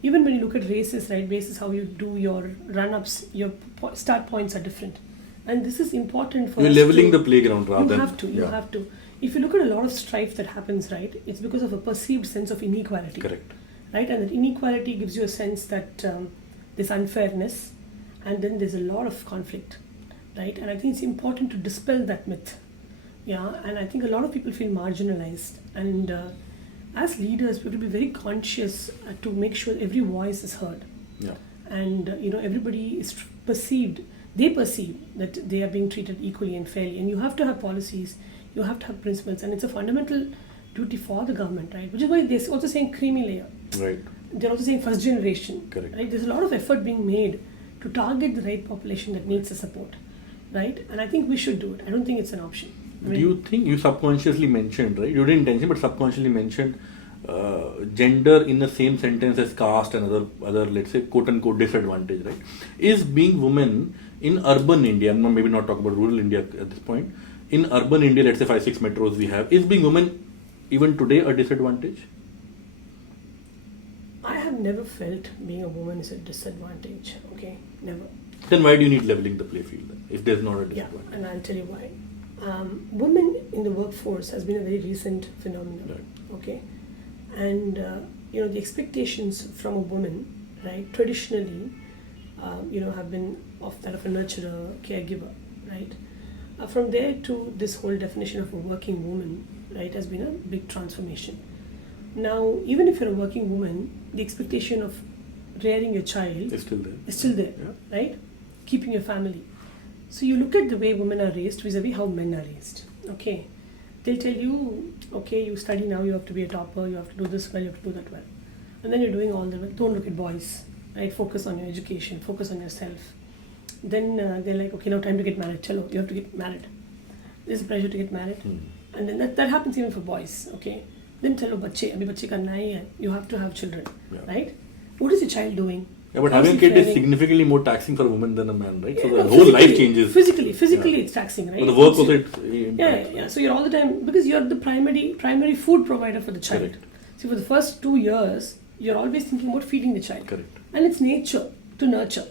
Even when you look at races, right, basis how you do your run-ups, your start points are different. And this is important for You're us leveling the playground rather than... You have to. If you look at a lot of strife that happens, right, it's because of a perceived sense of inequality. Correct. Right? And that inequality gives you a sense that there's unfairness, and then there's a lot of conflict, right? And I think it's important to dispel that myth. Yeah, and I think a lot of people feel marginalized, and as leaders we have to be very conscious to make sure every voice is heard. Yeah. And everybody is they perceive that they are being treated equally and fairly, and you have to have policies, you have to have principles, and it's a fundamental duty for the government, right? Which is why they're also saying creamy layer. Right. They're also saying first generation. Correct. Right? There's a lot of effort being made to target the right population that needs the support, right? And I think we should do it. I don't think it's an option. Do you think you subconsciously mentioned, right? You didn't intention, but subconsciously mentioned gender in the same sentence as caste and other, let's say, quote unquote disadvantage, right? Is being woman in urban India, and maybe not talk about rural India at this point, in urban India, let's say 5-6 metros we have, is being woman even today a disadvantage? I have never felt being a woman is a disadvantage, okay? Never. Then why do you need leveling the play field then, if there's not a disadvantage? Yeah, and I'll tell you why. Women in the workforce has been a very recent phenomenon, Right. okay? And, the expectations from a woman, right, traditionally, have been of that of a nurturer, caregiver, right? From there to this whole definition of a working woman, right, has been a big transformation. Now, even if you're a working woman, the expectation of rearing your child It's still there. Yeah. Right? Keeping your family. So you look at the way women are raised vis-a-vis how men are raised. Okay. They'll tell you, okay, you study now, you have to be a topper, you have to do this well, you have to do that well. And then you're doing all the well. Don't look at boys, right? Focus on your education, focus on yourself. Then they're like, okay, now time to get married. Chalo, you have to get married. There's a pressure to get married. And then that happens even for boys, okay? Then chalo, bache karna hai hai. You have to have children, right? What is your child doing? Yeah, but having a kid is significantly more taxing for a woman than a man, right? So the whole life changes. Physically it's taxing, right? But the work also impacts. Yeah. So you're all the time, because you're the primary food provider for the child. Correct. So for the first 2 years, you're always thinking about feeding the child. Correct. And it's nature to nurture,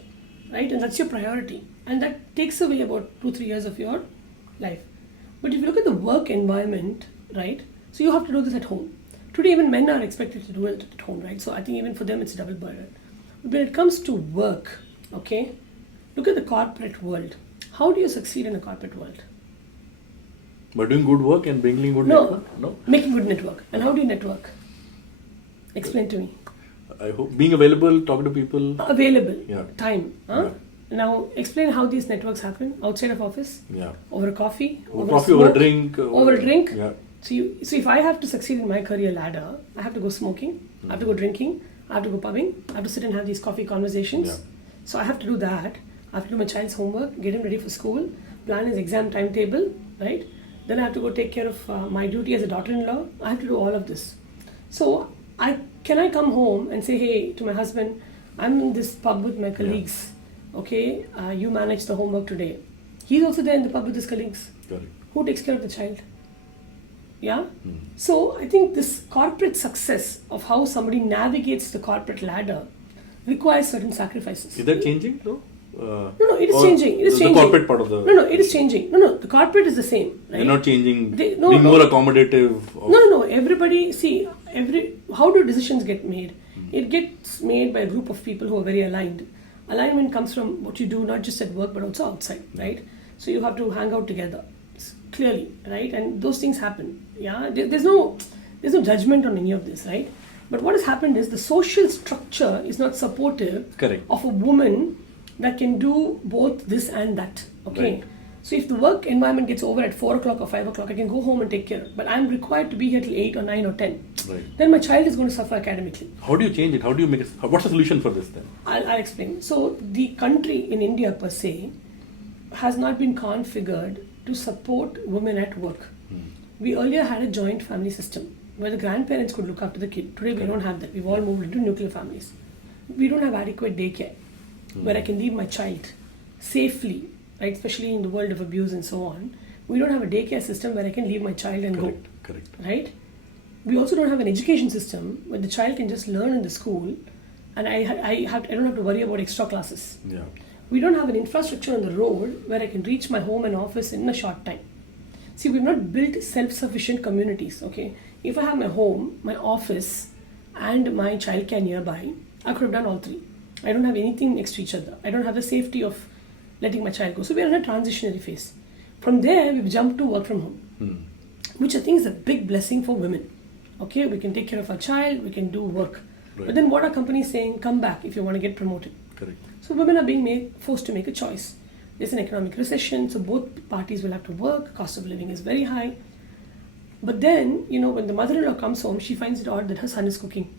right? And that's your priority. And that takes away about 2-3 years of your life. But if you look at the work environment, right? So you have to do this at home. Today even men are expected to do it at home, right? So I think even for them it's a double burden. When it comes to work, okay, look at the corporate world. How do you succeed in a corporate world? By doing good work and bringing good network? No. Making good network. And how do you network? Explain to me. I hope being available, talking to people. Available. Yeah. Time. Huh? Yeah. Now explain how these networks happen outside of office. Yeah. Over a coffee. Over a drink. Over a drink. Yeah. So if I have to succeed in my career ladder, I have to go smoking. I have to go drinking. I have to go pubbing. I have to sit and have these coffee conversations. Yeah. So I have to do that. I have to do my child's homework, get him ready for school, plan his exam timetable, right? Then I have to go take care of my duty as a daughter-in-law. I have to do all of this. So can I come home and say, hey, to my husband, I'm in this pub with my colleagues. Yeah. Okay, you manage the homework today. He's also there in the pub with his colleagues. Correct. Who takes care of the child? Yeah. So I think this corporate success of how somebody navigates the corporate ladder requires certain sacrifices. Is that changing though? No, it is changing. It is changing. The corporate part of the... No, it is changing. No, the corporate is the same. Right? They're not changing, being more accommodative. No. Everybody, how do decisions get made? It gets made by a group of people who are very aligned. Alignment comes from what you do, not just at work, but also outside, right? So you have to hang out together, clearly, right? And those things happen, yeah? There's no judgment on any of this, right? But what has happened is the social structure is not supportive of a woman that can do both this and that, okay? Right. So if the work environment gets over at 4 o'clock or 5 o'clock, I can go home and take care. But I'm required to be here till 8 or 9 or 10. Right. Then my child is going to suffer academically. How do you change it? How do you make it? What's the solution for this then? I'll explain. So the country in India per se has not been configured to support women at work. We earlier had a joint family system where the grandparents could look after the kid. Today we don't have that. We've all moved into nuclear families. We don't have adequate daycare where I can leave my child safely, right? Especially in the world of abuse and so on. We don't have a daycare system where I can leave my child and go. Correct. Right? We also don't have an education system where the child can just learn in the school and I don't have to worry about extra classes. Yeah. We don't have an infrastructure on the road where I can reach my home and office in a short time. See, we've not built self-sufficient communities, okay? If I have my home, my office, and my childcare nearby, I could have done all three. I don't have anything next to each other. I don't have the safety of letting my child go. So we're in a transitionary phase. From there, we've jumped to work from home, which I think is a big blessing for women. Okay, we can take care of our child, we can do work. Right. But then what are companies saying? Come back if you want to get promoted. Correct. So women are being forced to make a choice. There's an economic recession, so both parties will have to work. Cost of living is very high. But then, when the mother-in-law comes home, she finds it odd that her son is cooking,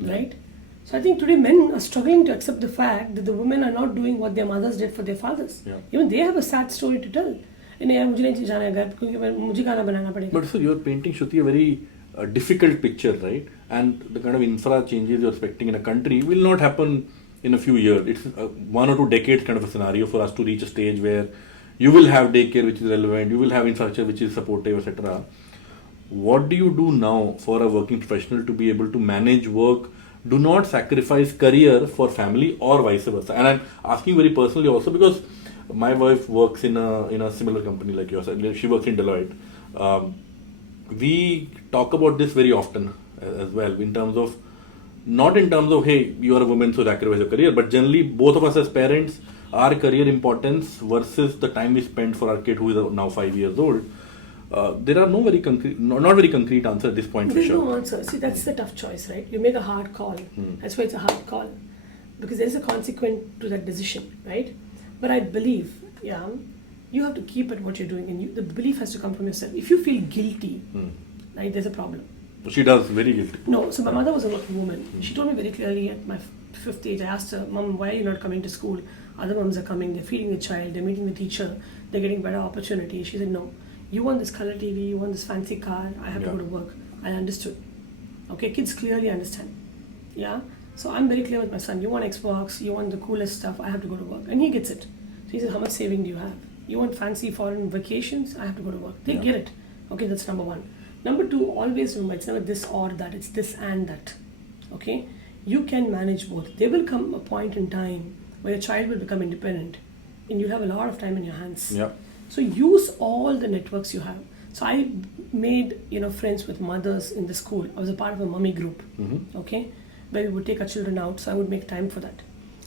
right? So I think today men are struggling to accept the fact that the women are not doing what their mothers did for their fathers. Yeah. Even they have a sad story to tell. But so you're painting, Shruthi, a very difficult picture, right? And the kind of infra changes you're expecting in a country will not happen in a few years. It's 1 or 2 decades kind of a scenario for us to reach a stage where you will have daycare which is relevant, you will have infrastructure which is supportive, etc. What do you do now for a working professional to be able to manage work, do not sacrifice career for family or vice versa? And I'm asking very personally also because my wife works in a similar company like yours. She works in Deloitte. We talk about this very often as well not in terms of, hey, you are a woman so sacrifice your career, but generally both of us as parents, our career importance versus the time we spend for our kid who is now 5 years old. There are not very concrete answer at this point. There's no answer. See, that's the tough choice, right? You make a hard call. That's why it's a hard call. Because there's a consequence to that decision, right? But I believe, you have to keep at what you're doing and the belief has to come from yourself. If you feel guilty, right, there's a problem. She does very guilty. No, so my mother was a working woman. She told me very clearly at my fifth age, I asked her, Mom, why are you not coming to school? Other moms are coming, they're feeding the child, they're meeting the teacher, they're getting better opportunities. She said, no, you want this color TV, you want this fancy car, I have to go to work. I understood. Okay, kids clearly understand. Yeah, so I'm very clear with my son. You want Xbox, you want the coolest stuff, I have to go to work. And he gets it. So he says, how much saving do you have? You want fancy foreign vacations, I have to go to work. They get it. Okay, that's number one. Number two, always remember, it's never this or that, it's this and that. Okay, you can manage both. There will come a point in time where your child will become independent and you'll have a lot of time in your hands. Yeah. So use all the networks you have. So I made, friends with mothers in the school. I was a part of a mummy group, okay, where we would take our children out. So I would make time for that.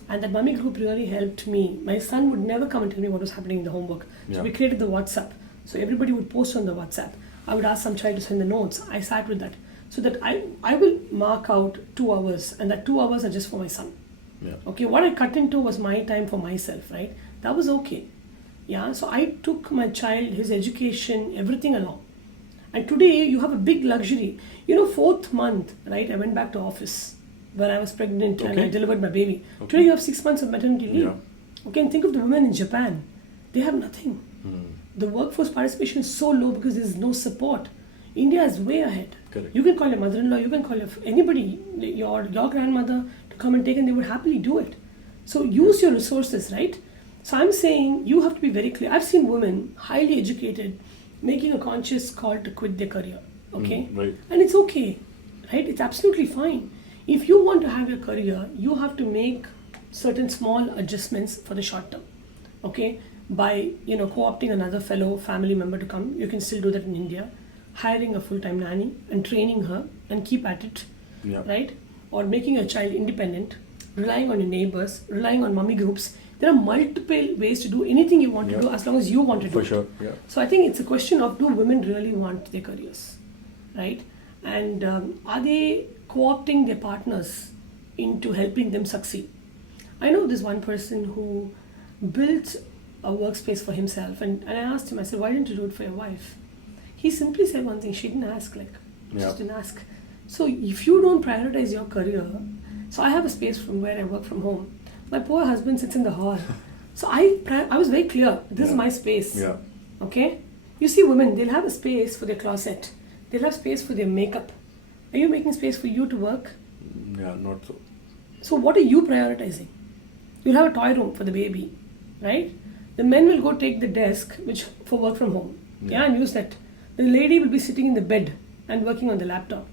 And that mummy group really helped me. My son would never come and tell me what was happening in the homework. So we created the WhatsApp. So everybody would post on the WhatsApp. I would ask some child to send the notes. I sat with that. So that I will mark out 2 hours, and that 2 hours are just for my son. Yeah. Okay, what I cut into was my time for myself, right? That was okay. Yeah, so I took my child, his education, everything along. And today you have a big luxury. 4th month, right, I went back to office when I was pregnant and I delivered my baby. Okay. Today you have 6 months of maternity leave. Yeah. Okay, and think of the women in Japan. They have nothing. The workforce participation is so low because there is no support. India is way ahead. Correct. You can call your mother-in-law, you can call anybody, your grandmother to come and take, and they would happily do it. So use your resources, right? So I'm saying you have to be very clear. I've seen women, highly educated, making a conscious call to quit their career, okay? Right. And it's okay, right? It's absolutely fine. If you want to have your career, you have to make certain small adjustments for the short term, okay? By, co-opting another fellow family member to come. You can still do that in India. Hiring a full-time nanny and training her and keep at it, right? Or making a child independent, relying on your neighbors, relying on mummy groups. There are multiple ways to do anything you want to do as long as you want to do it. For sure, yeah. So I think it's a question of, do women really want their careers, right? And are they co-opting their partners into helping them succeed? I know this one person who built a workspace for himself, and I asked him, I said, why didn't you do it for your wife? He simply said one thing, she didn't ask, just didn't ask. So if you don't prioritize your career, so I have a space from where I work from home. My poor husband sits in the hall. So I was very clear, this is my space. Yeah. Okay? You see women, they'll have a space for their closet. They'll have space for their makeup. Are you making space for you to work? Yeah, not so. So what are you prioritizing? You'll have a toy room for the baby, right? The men will go take the desk for work from home. Yeah, and use that. The lady will be sitting in the bed and working on the laptop.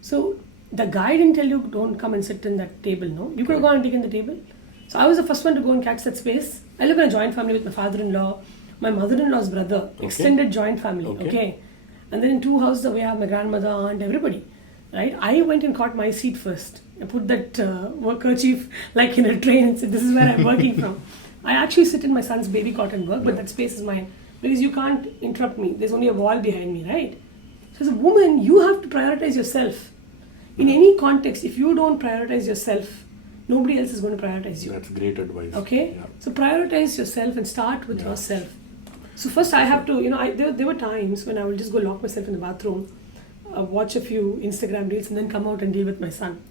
So the guy didn't tell you don't come and sit in that table, no? You could have gone and taken the table. So I was the first one to go and catch that space. I live in a joint family with my father-in-law, my mother-in-law's brother, extended joint family, okay? And then in 2 houses away I have my grandmother, aunt, everybody, right? I went and caught my seat first. I put that kerchief like in a train and said, this is where I'm working from. I actually sit in my son's baby cot and work, but that space is mine. Because you can't interrupt me. There's only a wall behind me, right? So as a woman, you have to prioritize yourself. In any context, if you don't prioritize yourself, nobody else is going to prioritize you. That's great advice. Okay? Yeah. So prioritize yourself and start with yourself. So first I have to, there were times when I would just go lock myself in the bathroom, watch a few Instagram reels and then come out and deal with my son.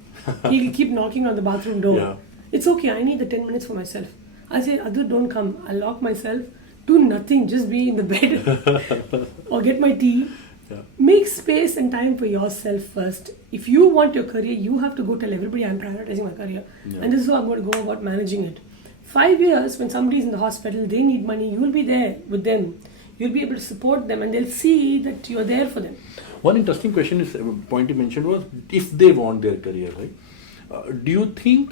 He'll keep knocking on the bathroom door. Yeah. It's okay, I need the 10 minutes for myself. I say, Adhu, don't come. I'll lock myself. Do nothing. Just be in the bed or get my tea. Yeah. Make space and time for yourself first. If you want your career, you have to go tell everybody I'm prioritizing my career. Yeah. And this is how I'm going to go about managing it. 5 years, when somebody's in the hospital, they need money, you'll be there with them. You'll be able to support them and they'll see that you're there for them. One interesting question is, point you mentioned was, if they want their career, right? Do you think,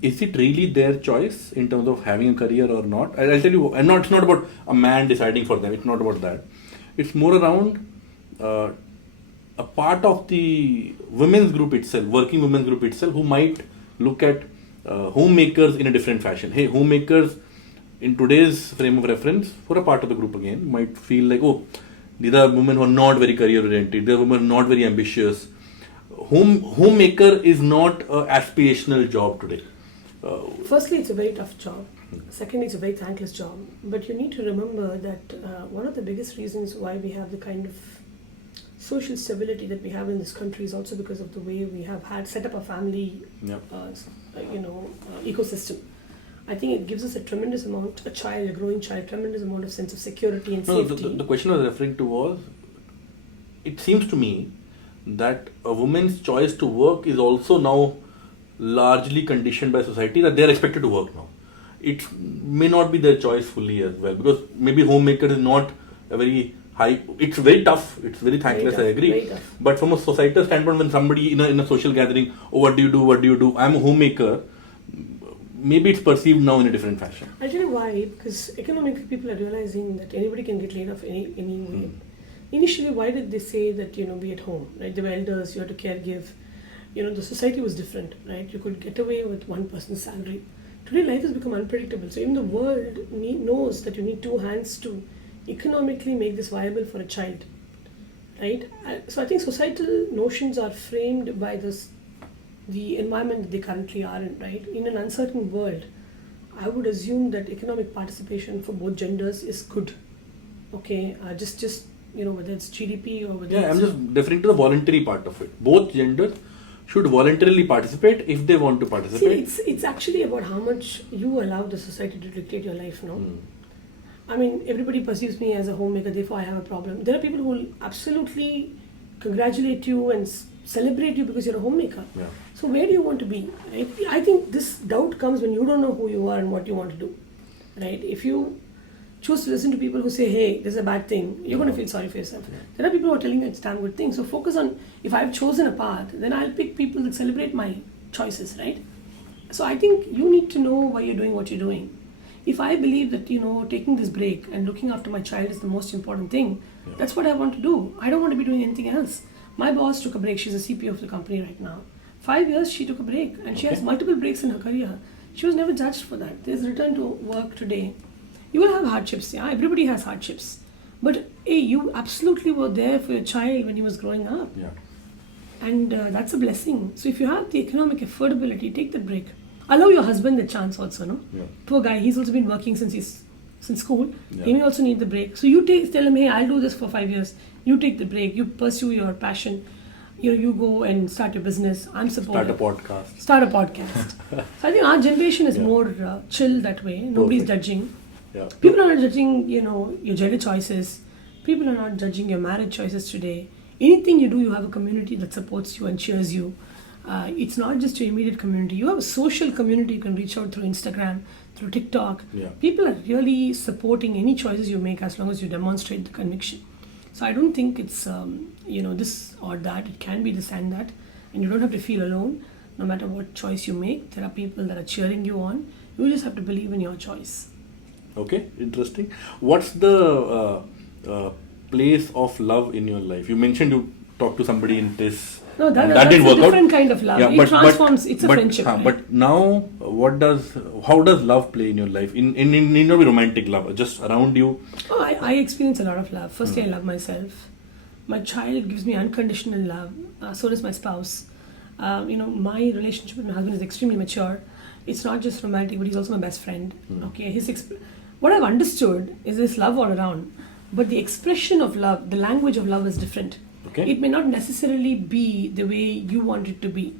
is it really their choice in terms of having a career or not? I'll tell you, it's not about a man deciding for them. It's not about that. It's more around a part of the women's group itself, working women's group itself, who might look at homemakers in a different fashion. Hey, homemakers in today's frame of reference, for a part of the group again, might feel like, oh, these are women who are not very career oriented. They're women not very ambitious. Homemaker is not an aspirational job today. Firstly, it's a very tough job. Secondly, it's a very thankless job. But you need to remember that one of the biggest reasons why we have the kind of social stability that we have in this country is also because of the way we have had set up a family, Yep. ecosystem. I think it gives us a tremendous amount, a growing child, tremendous amount of sense of security and No, safety. the question I was referring to was, it seems to me that a woman's choice to work is also now largely conditioned by society, that they are expected to work now. It may not be their choice fully as well, because maybe homemaker is not a very high, it's very tough, it's very thankless, Very I tough, agree. very tough. But from a societal standpoint, when somebody in a social gathering, oh, what do you do, I'm a homemaker, maybe it's perceived now in a different fashion. I'll tell you why, because economically people are realizing that anybody can get laid off any way. Initially, why did they say that, be at home, right? They were elders, you had to caregive. The society was different, right? You could get away with one person's salary. Today, life has become unpredictable. So even the world knows that you need two hands to economically make this viable for a child, right? So I think societal notions are framed by the environment that they currently are in, right? In an uncertain world, I would assume that economic participation for both genders is good. Okay, just whether it's GDP or whether Yeah, it's... I'm just referring to the voluntary part of it. Both genders should voluntarily participate if they want to participate. See, it's actually about how much you allow the society to dictate your life, no? I mean, everybody perceives me as a homemaker, therefore I have a problem. There are people who will absolutely congratulate you and celebrate you because you're a homemaker. Yeah. So where do you want to be? Right? I think this doubt comes when you don't know who you are and what you want to do. Right? If you choose to listen to people who say, hey, this is a bad thing, you're going to feel sorry for yourself. There are people who are telling you it's a damn good thing. So focus on, if I've chosen a path, then I'll pick people that celebrate my choices, right? So I think you need to know why you're doing what you're doing. If I believe that, taking this break and looking after my child is the most important thing, that's what I want to do. I don't want to be doing anything else. My boss took a break. She's a CPO of the company right now. 5 years she took a break, and she has multiple breaks in her career. She was never judged for that. There's return to work today. You will have hardships, yeah. Everybody has hardships. But hey, you absolutely were there for your child when he was growing up. Yeah. And that's a blessing. So if you have the economic affordability, take that break. Allow your husband the chance also, no? Yeah. Poor guy, he's also been working since school. Yeah. He may also need the break. So you tell him, hey, I'll do this for 5 years. You take the break. You pursue your passion. You go and start your business. I'm supportive. Start a podcast. So I think our generation is more chill that way. Nobody's judging. Yeah. People are not judging, your gender choices. People are not judging your marriage choices today. Anything you do, you have a community that supports you and cheers you. It's not just your immediate community. You have a social community you can reach out through Instagram, through TikTok. Yeah. People are really supporting any choices you make as long as you demonstrate the conviction. So I don't think it's, this or that. It can be this and that. And you don't have to feel alone. No matter what choice you make, there are people that are cheering you on. You just have to believe in your choice. Okay, interesting. What's the place of love in your life? You mentioned you talked to somebody in this. No, that that's didn't work a different out. kind of love. Yeah, It transforms. It's a friendship. Right? But now, how does love play in your life? In your romantic love, just around you. Oh, I experience a lot of love. Firstly, I love myself. My child gives me unconditional love. So does my spouse. My relationship with my husband is extremely mature. It's not just romantic, but he's also my best friend. Okay, what I've understood is this love all around, but the expression of love, the language of love is different. Okay. It may not necessarily be the way you want it to be,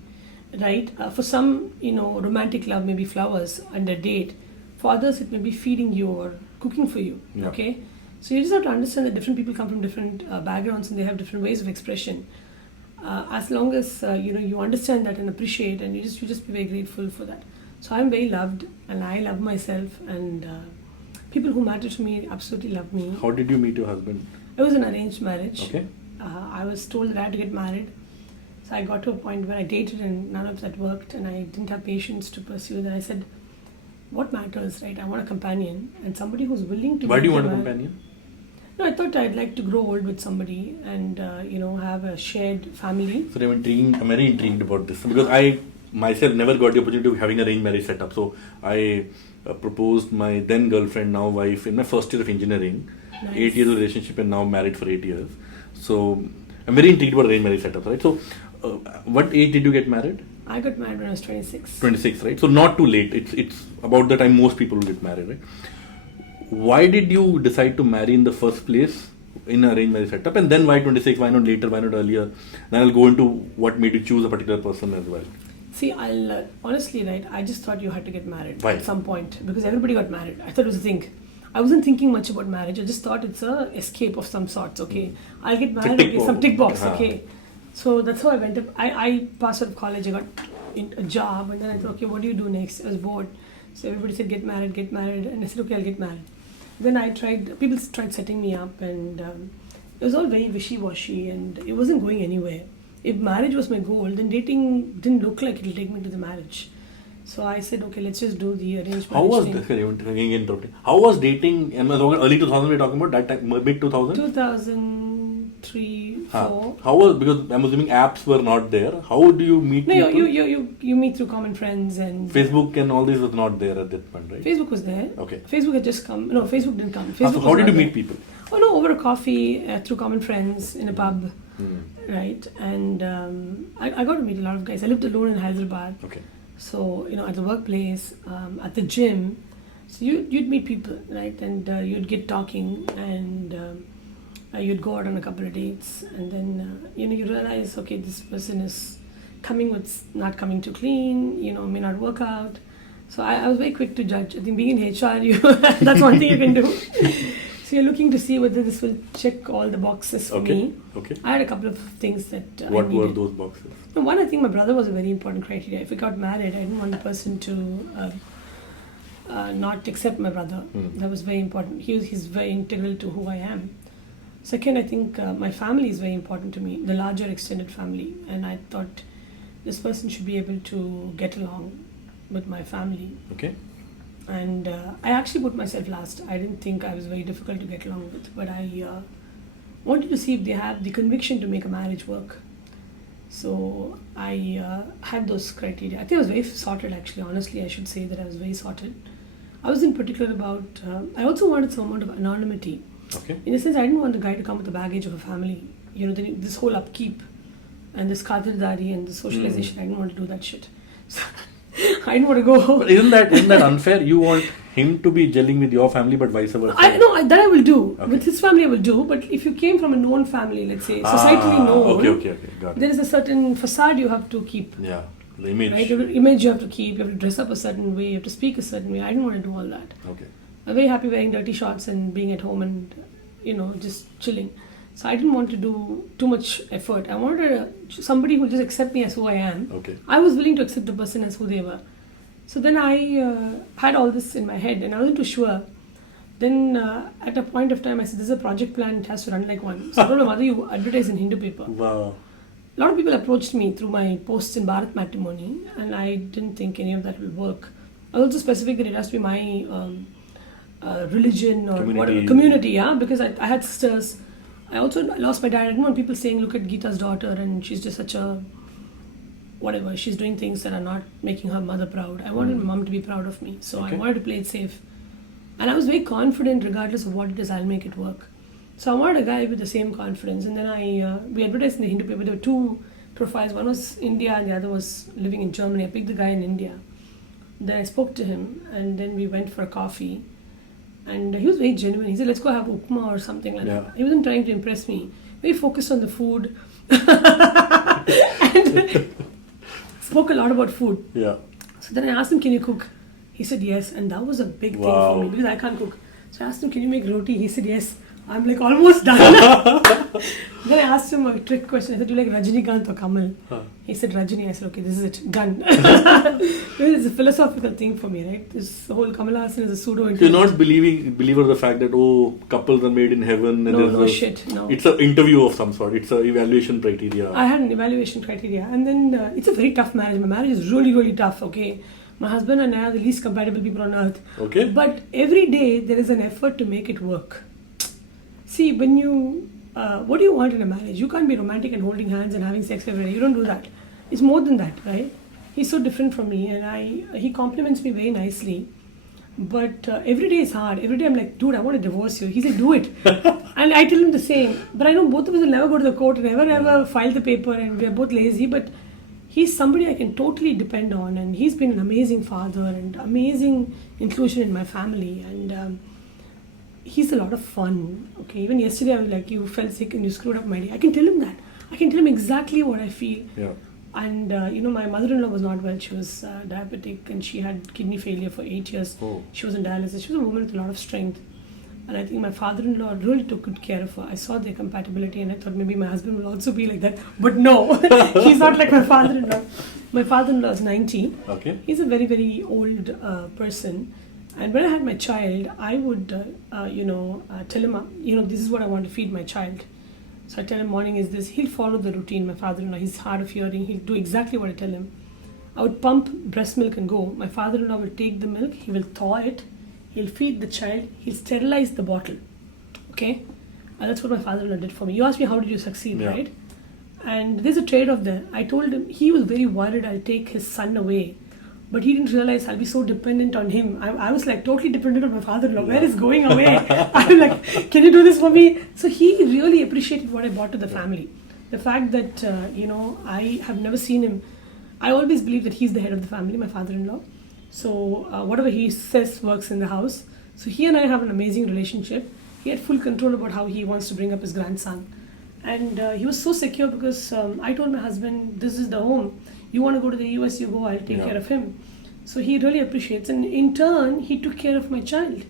right? For some, romantic love may be flowers and a date. For others, it may be feeding you or cooking for you. Yeah. Okay, so you just have to understand that different people come from different backgrounds and they have different ways of expression. As long as you understand that and appreciate, and you just be very grateful for that. So I'm very loved, and I love myself, and people who matter to me absolutely love me. How did you meet your husband? It was an arranged marriage. Okay. I was told that I had to get married. So I got to a point where I dated and none of that worked, and I didn't have patience to pursue. Then I said, what matters, right? I want a companion and somebody who's willing to... Why do you want a companion? No, I thought I'd like to grow old with somebody and, have a shared family. So I'm very intrigued about this because I myself never got the opportunity of having a arranged marriage setup. So I proposed my then girlfriend, now wife, in my first year of engineering. Nice. 8 years of relationship and now married for 8 years. So I'm very intrigued about arranged marriage setup, right? So what age did you get married? I got married when I was 26. 26, right? So not too late. It's about the time most people will get married, right? Why did you decide to marry in the first place in arranged marriage setup, and then why 26? Why not later? Why not earlier? Then I'll go into what made you choose a particular person as well. See, I'll honestly, right, I just thought you had to get married Why? at some point because everybody got married. I thought it was a thing. I wasn't thinking much about marriage. I just thought it's a escape of some sorts. Okay, I'll get married. Okay, some tick box. Okay, so that's how I went up. I passed out of college. I got a job, and then I thought, okay, what do you do next? I was bored, so everybody said get married, and I said, okay, I'll get married. Then people tried setting me up, and it was all very wishy-washy, and it wasn't going anywhere. If marriage was my goal, then dating didn't look like it'll take me to the marriage. So I said, okay, let's just do the arranged marriage. How was this? How was dating? Early 2000 we're talking about, that time, mid 2000? 2003, 4. How was, because I'm assuming apps were not there. How do you meet No, people? you meet through common friends and... Facebook and all this was not there at that point, right? Facebook was there. Okay. Facebook had just come. No, Facebook didn't come. So how did you meet people? Oh no, over a coffee, through common friends in a pub, right? And I got to meet a lot of guys. I lived alone in Hyderabad. Okay. So, at the workplace, at the gym, so you'd meet people, right? And you'd get talking, and you'd go out on a couple of dates, and then you realize, okay, this person is not coming too clean, may not work out. So I was very quick to judge. I think being in HR, that's one thing you can do. So you're looking to see whether this will check all the boxes for me. Okay. I had a couple of things that what I needed. were those boxes? One, I think my brother was a very important criteria. If we got married, I didn't want the person to not accept my brother. That was very important. He's very integral to who I am. Second, I think my family is very important to me, the larger extended family. And I thought this person should be able to get along with my family. Okay. And I actually put myself last. I didn't think I was very difficult to get along with, but I wanted to see if they have the conviction to make a marriage work. So I had those criteria. I think I was very sorted, actually. Honestly, I should say that I was very sorted. I wasn't particular about... I also wanted some amount of anonymity. Okay. In a sense, I didn't want the guy to come with the baggage of a family. This whole upkeep and this khatirdari and the socialization, I didn't want to do that shit. So I didn't want to go. But isn't that unfair? You want him to be gelling with your family, but vice versa. That I will do. Okay. With his family, I will do. But if you came from a known family, let's say, societally known, okay, got it. There is a certain facade you have to keep. Yeah, the image. Right? The image you have to keep. You have to dress up a certain way. You have to speak a certain way. I didn't want to do all that. Okay. I'm very happy wearing dirty shorts and being at home and, just chilling. So I didn't want to do too much effort. I wanted somebody who will just accept me as who I am. Okay. I was willing to accept the person as who they were. So then I had all this in my head and I wasn't too sure. Then at a point of time I said, this is a project plan, it has to run like one. So I told my mother, you advertise in Hindu paper. Wow. A lot of people approached me through my posts in Bharat Matrimony and I didn't think any of that will work. I was also specific that it has to be my religion or community, yeah, because I had sisters. I also lost my dad. I didn't want people saying, look at Geeta's daughter and she's just such a whatever, she's doing things that are not making her mother proud. I wanted my mom to be proud of me, so I wanted to play it safe. And I was very confident regardless of what it is, I'll make it work. So I wanted a guy with the same confidence. And then we advertised in the Hindu paper. There were two profiles. One was India and the other was living in Germany. I picked the guy in India. Then I spoke to him and then we went for a coffee. And he was very genuine. He said, let's go have upma or something like that. He wasn't trying to impress me. Very focused on the food. And spoke a lot about food. Yeah. So then I asked him, can you cook? He said yes. And that was a big thing for me because I can't cook. So I asked him, can you make roti? He said yes. I'm like almost done. Then I asked him a trick question. I said, do you like Rajinikanth or Kamal? He said Rajini. I said, okay, this is it. Done. It's a philosophical thing for me, right? This whole Kamal Hassan is a pseudo. You're not believer of the fact that, couples are made in heaven. And No. It's an interview of some sort. It's an evaluation criteria. I had an evaluation criteria. And then it's a very tough marriage. My marriage is really, really tough, okay? My husband and I are the least compatible people on earth. Okay. But every day there is an effort to make it work. See, when you, what do you want in a marriage? You can't be romantic and holding hands and having sex every day. You don't do that. It's more than that, right? He's so different from me and he compliments me very nicely. But every day is hard. Every day I'm like, dude, I want to divorce you. He said, do it. And I tell him the same. But I know both of us will never go to the court and never file the paper and we're both lazy. But he's somebody I can totally depend on. And he's been an amazing father and amazing inclusion in my family. And he's a lot of fun. Okay, even yesterday I was like, you felt sick and you screwed up my day. I can tell him that. I can tell him exactly what I feel. Yeah. And my mother-in-law was not well. She was diabetic and she had kidney failure for 8 years. Oh. She was in dialysis. She was a woman with a lot of strength. And I think my father-in-law really took good care of her. I saw their compatibility and I thought maybe my husband will also be like that. But no, he's not like my father-in-law. My father-in-law is 90. Okay. He's a very, very old person. And when I had my child, I would, tell him, this is what I want to feed my child. So I tell him morning is this. He'll follow the routine. My father-in-law, he's hard of hearing. He'll do exactly what I tell him. I would pump breast milk and go. My father-in-law will take the milk. He will thaw it. He'll feed the child. He'll sterilize the bottle. Okay? And that's what my father-in-law did for me. You asked me how did you succeed, Yeah. right? And there's a trade-off there. I told him, he was very worried I'll take his son away. But he didn't realize I'll be so dependent on him. I was like totally dependent on my father-in-law. Yeah. Where is going away? I'm like, can you do this for me? So he really appreciated what I brought to the family. The fact that, I have never seen him. I always believe that he's the head of the family, my father-in-law. So whatever he says works in the house. So he and I have an amazing relationship. He had full control about how he wants to bring up his grandson. And he was so secure because I told my husband, this is the home. You want to go to the US, you go, I'll take care of him. So he really appreciates. And in turn, he took care of my child.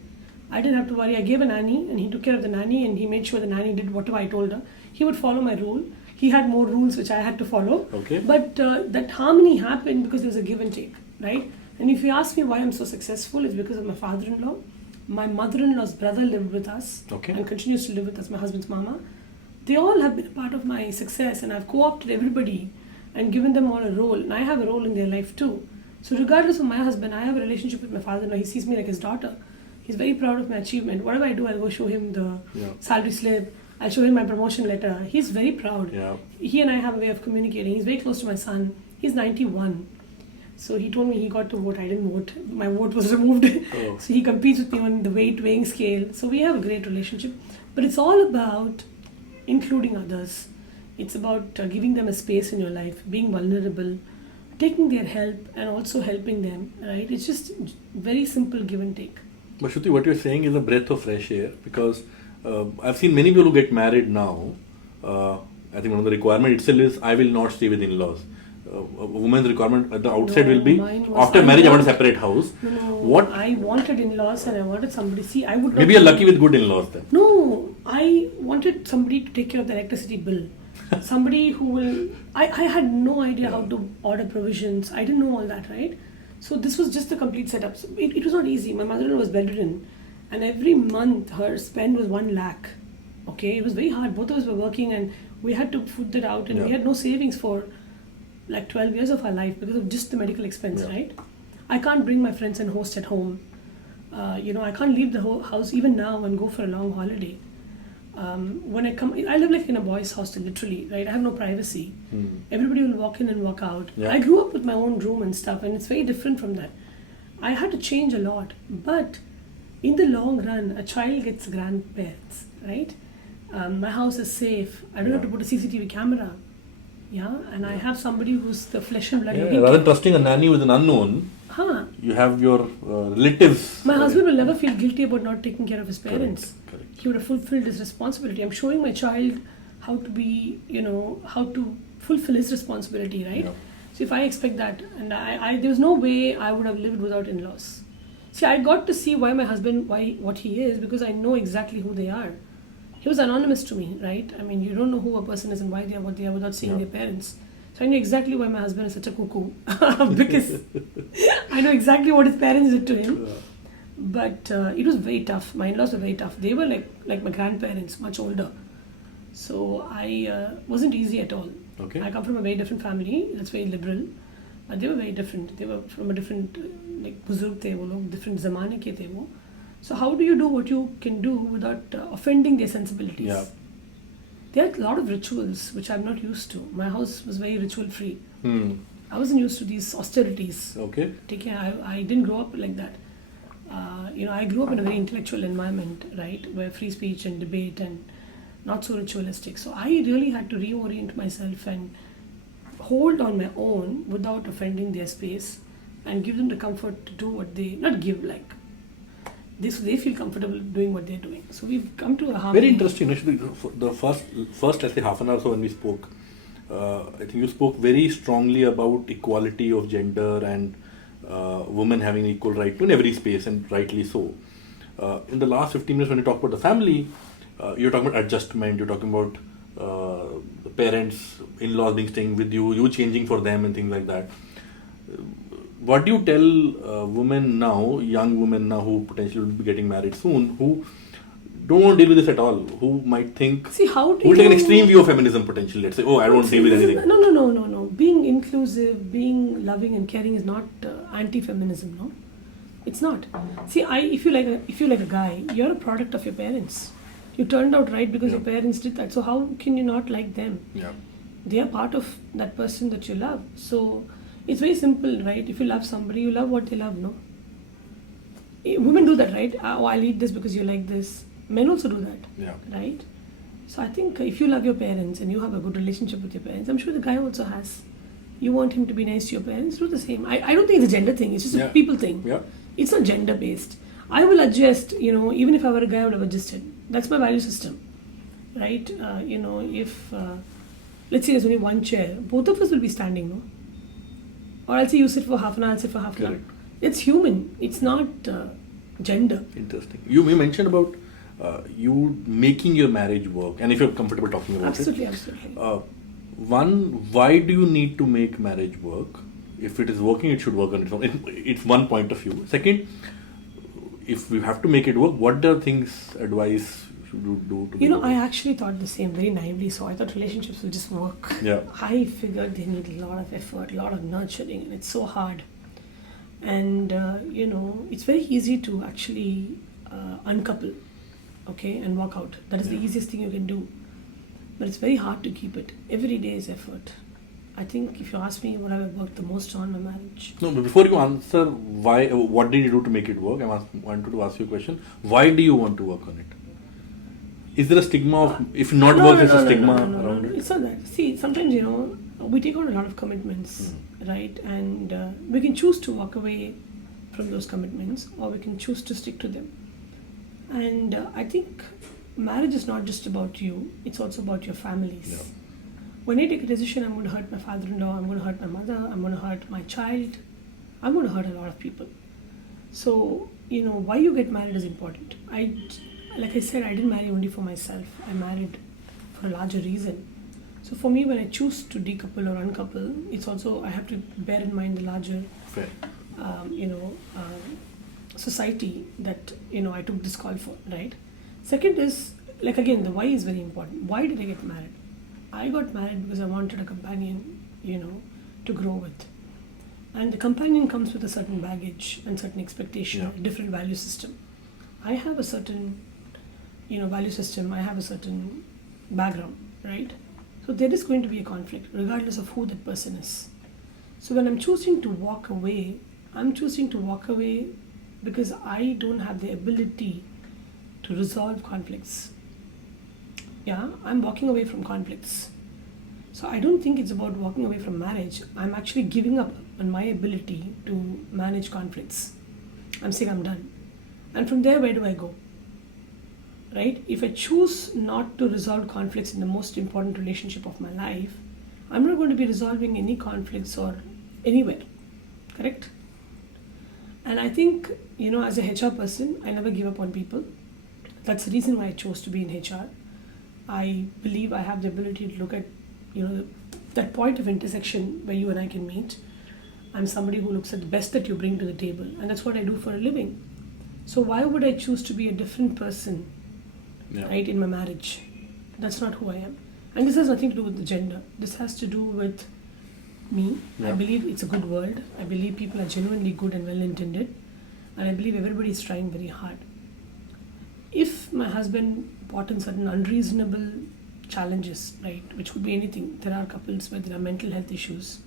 I didn't have to worry. I gave a nanny and he took care of the nanny and he made sure the nanny did whatever I told her. He would follow my rule. He had more rules which I had to follow. Okay. But that harmony happened because there was a give and take, right? And if you ask me why I'm so successful, it's because of my father-in-law. My mother-in-law's brother lived with us and continues to live with us, my husband's mama. They all have been a part of my success and I've co-opted everybody and given them all a role. And I have a role in their life too. So regardless of my husband, I have a relationship with my father-in-law. He sees me like his daughter. He's very proud of my achievement. Whatever I do, I'll go show him the salary slip. I'll show him my promotion letter. He's very proud. Yeah. He and I have a way of communicating. He's very close to my son. He's 91. So he told me he got to vote. I didn't vote. My vote was removed. Oh. So he competes with me on the weighing scale. So we have a great relationship. But it's all about including others. It's about giving them a space in your life, being vulnerable, taking their help and also helping them, right? It's just very simple give and take. But Shruthi, what you're saying is a breath of fresh air because I've seen many people who get married now. I think one of the requirement itself is I will not stay with in-laws. A woman's requirement at the outside will be after marriage I want a separate house. What I wanted in-laws and I wanted somebody. See, I would. Maybe you're lucky with good in-laws then. No, I wanted somebody to take care of the electricity bill. Somebody who will. I had no idea how to order provisions. I didn't know all that, right? So this was just the complete setup. So it was not easy. My mother-in-law was bedridden, and every month her spend was 1 lakh. Okay, it was very hard. Both of us were working, and we had to foot that out, and we had no savings for like 12 years of our life because of just the medical expense, right? I can't bring my friends and host at home. I can't leave the whole house even now and go for a long holiday. When I come, I live like in a boys' hostel, literally, right? I have no privacy. Everybody will walk in and walk out. I grew up with my own room and stuff, and it's very different from that. I had to change a lot, but in the long run, a child gets grandparents, right? My house is safe. I don't have to put a CCTV camera. And I have somebody who's the flesh and blood. Rather than trusting a nanny with an unknown, you have your relatives. My husband will never feel guilty about not taking care of his parents. Correct. He would have fulfilled his responsibility. I'm showing my child how to be, how to fulfill his responsibility, right? So if I expect that, and there was no way I would have lived without in-laws. See, I got to see why my husband, what he is, because I know exactly who they are. He was anonymous to me, right? I mean, you don't know who a person is and why they are what they are without seeing their parents. So I know exactly why my husband is such a cuckoo. Because I know exactly what his parents did to him. But it was very tough. My in-laws were very tough. They were like my grandparents, much older. So I wasn't easy at all. Okay. I come from a very different family. That's very liberal. They were very different. They were from a different, buzurg the wo log, different zamane ke the wo. So how do you do what you can do without offending their sensibilities? Yeah. There are a lot of rituals which I'm not used to. My house was very ritual free. I wasn't used to these austerities. Okay. I didn't grow up like that. I grew up in a very intellectual environment, right, where free speech and debate and not so ritualistic. So I really had to reorient myself and hold on my own without offending their space and give them the comfort to do what they, not give, they feel comfortable doing what they're doing. So we've come to a harmony. Very interesting. Actually, the first let's say half an hour or so when we spoke, I think you spoke very strongly about equality of gender and women having equal right to in every space, and rightly so. In the last 15 minutes when you talk about the family, you're talking about adjustment, you're talking about the parents, in-laws being staying with you changing for them and things like that. What do you tell women now, young women now who potentially will be getting married soon, who don't want to deal with this at all, who might think, who will take an extreme view of feminism potentially, let's say, oh, I don't want to deal with anything. No. Being inclusive, being loving and caring is not anti-feminism, no? It's not. See, if you're like a guy, you're a product of your parents. You turned out right because your parents did that. So how can you not like them? Yeah. They are part of that person that you love. So it's very simple, right? If you love somebody, you love what they love, no? Women do that, right? Oh, I'll eat this because you like this. Men also do that, right? So I think if you love your parents and you have a good relationship with your parents, I'm sure the guy also has. You want him to be nice to your parents, do the same. I don't think it's a gender thing. It's just a people thing. Yeah. It's not gender based. I will adjust, even if I were a guy, I would have adjusted. That's my value system, right? If, let's say there's only one chair, both of us will be standing, no? Or I'll say you sit for half an hour, I'll sit for half an hour. It's human. It's not gender. Interesting. You mentioned about you making your marriage work, and if you're comfortable talking about Absolutely. One, why do you need to make marriage work? If it is working, it should work on its own. It's one point of view. Second, if we have to make it work, what are things, advice should you do to I actually thought the same very naively. So I thought relationships will just work. Yeah. I figured they need a lot of effort, a lot of nurturing, and it's so hard. And, it's very easy to actually uncouple, okay, and walk out. That is the easiest thing you can do. But it's very hard to keep it. Every day is effort. I think if you ask me what I have worked the most on my marriage. No, but before you answer why, what did you do to make it work, I wanted to ask you a question. Why do you want to work on it? Is there a stigma of, if not work, there's a stigma around it? It's not that. See, sometimes, we take on a lot of commitments, right? And we can choose to walk away from those commitments, or we can choose to stick to them. And I think marriage is not just about you, it's also about your families. Yeah. When I take a decision, I'm going to hurt my father-in-law, I'm going to hurt my mother, I'm going to hurt my child, I'm going to hurt a lot of people. So, why you get married is important. Like I said, I didn't marry only for myself. I married for a larger reason. So for me, when I choose to decouple or uncouple, it's also, I have to bear in mind the larger, society that, I took this call for, right? Second is, like again, the why is very important. Why did I get married? I got married because I wanted a companion, to grow with. And the companion comes with a certain baggage and certain expectation, a different value system. I have a certain, value system. I have a certain background, right? So there is going to be a conflict, regardless of who that person is. So when I'm choosing to walk away, I'm choosing to walk away because I don't have the ability to resolve conflicts. Yeah, I'm walking away from conflicts. So I don't think it's about walking away from marriage. I'm actually giving up on my ability to manage conflicts. I'm saying I'm done. And from there, where do I go? Right? If I choose not to resolve conflicts in the most important relationship of my life, I'm not going to be resolving any conflicts or anywhere. Correct? And I think, as a HR person, I never give up on people. That's the reason why I chose to be in HR. I believe I have the ability to look at, that point of intersection where you and I can meet. I'm somebody who looks at the best that you bring to the table, and that's what I do for a living. So why would I choose to be a different person, right, in my marriage? That's not who I am. And this has nothing to do with the gender. This has to do with me. I believe it's a good world. I believe people are genuinely good and well-intended. And I believe everybody is trying very hard. If my husband brought in certain unreasonable challenges, right, which could be anything. There are couples where there are mental health issues.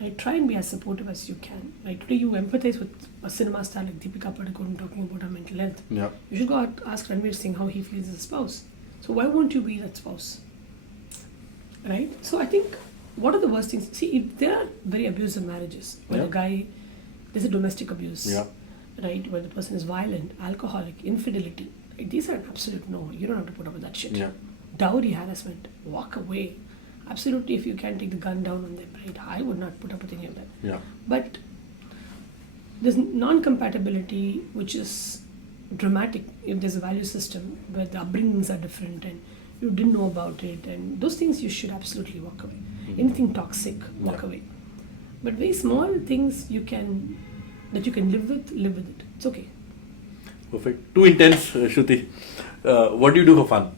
Right? Try and be as supportive as you can. Right? Today you empathize with a cinema star like Deepika Padukone talking about her mental health. Yeah. You should go ask Ranveer Singh how he feels as a spouse. So why won't you be that spouse? Right? So I think, what are the worst things? See, there are very abusive marriages where the guy, there's a domestic abuse. Yeah. right, where the person is violent, alcoholic, infidelity, right, these are an absolute no. You don't have to put up with that shit. Yeah. Dowry harassment, walk away. Absolutely, if you can take the gun down on them, right? I would not put up with any of that. Yeah. But there's non-compatibility, which is dramatic if there's a value system where the upbringings are different and you didn't know about it, and those things you should absolutely walk away. Anything toxic, walk away. But very small things you can live with it. It's okay. Perfect. Too intense, Shruti. What do you do for fun?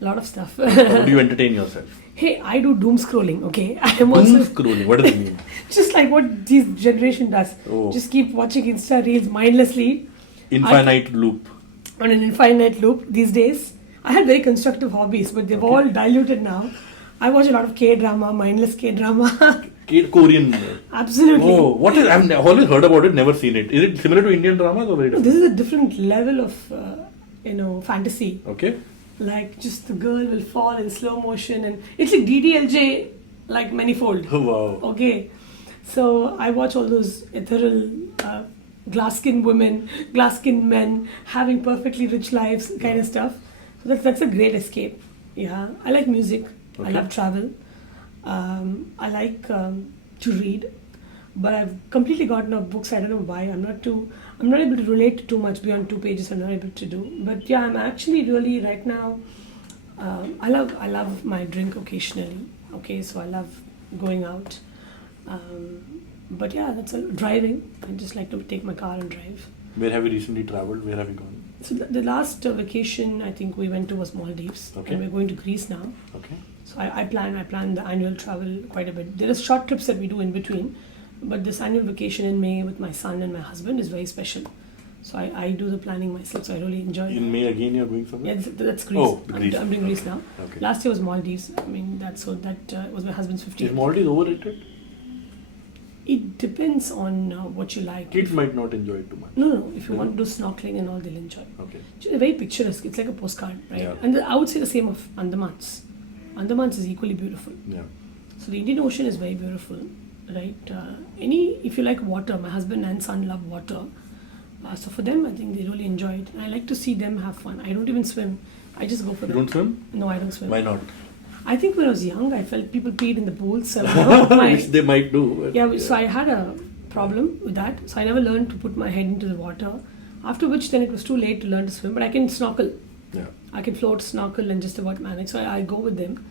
A lot of stuff. How do you entertain yourself? Hey, I do doom scrolling, okay? I am Doom also scrolling, what does it mean? just like what this generation does. Oh. Just keep watching Insta Reels mindlessly. Infinite loop. On an infinite loop these days. I had very constructive hobbies, but they've all diluted now. I watch a lot of K-drama, mindless K-drama. Korean. Absolutely. Oh, what is? I've always heard about it, never seen it. Is it similar to Indian dramas or very different? This is a different level of, fantasy. Okay. Like just the girl will fall in slow motion, and it's like DDLJ, like manifold. Oh, wow. Okay, so I watch all those ethereal, glass-skinned women, glass-skinned men having perfectly rich lives, kind of stuff. So that's a great escape. Yeah, I like music. Okay. I love travel. I like to read, but I've completely gotten off books. I don't know why. I'm not able to relate too much beyond 2 pages. I'm not able to do. But yeah, I'm actually really right now. I love my drink occasionally. Okay, so I love going out. But yeah, that's driving. I just like to take my car and drive. Where have you recently traveled? Where have you gone? So the last vacation I think we went to was Maldives, Okay. and we're going to Greece now. Okay. So I plan the annual travel quite a bit. There are short trips that we do in between, but this annual vacation in May with my son and my husband is very special. So I do the planning myself, so I really enjoy it. In May again you're going somewhere? Yeah, that's Greece. Oh, Greece. I'm doing Greece now. Okay. Last year was Maldives. I mean, that was my husband's 50th. Is Maldives overrated? It depends on what you like. Kids might not enjoy it too much. No. If you want to do snorkeling and all, they'll enjoy. Okay. It's very picturesque. It's like a postcard, right? Yeah. And I would say the same of Andamans. Andamans is equally beautiful. Yeah. So the Indian Ocean is very beautiful, right? If you like water, my husband and son love water. So for them, I think they really enjoy it. And I like to see them have fun. I don't even swim. I just go for You them. don't swim? No, I don't swim. Why not? I think when I was young, I felt people peed in the pools. So I never put Which they might do. But so I had a problem with that. So I never learned to put my head into the water. After which, then it was too late to learn to swim. But I can snorkel. Yeah. I can float, snorkel, and just about manage. So I go with them.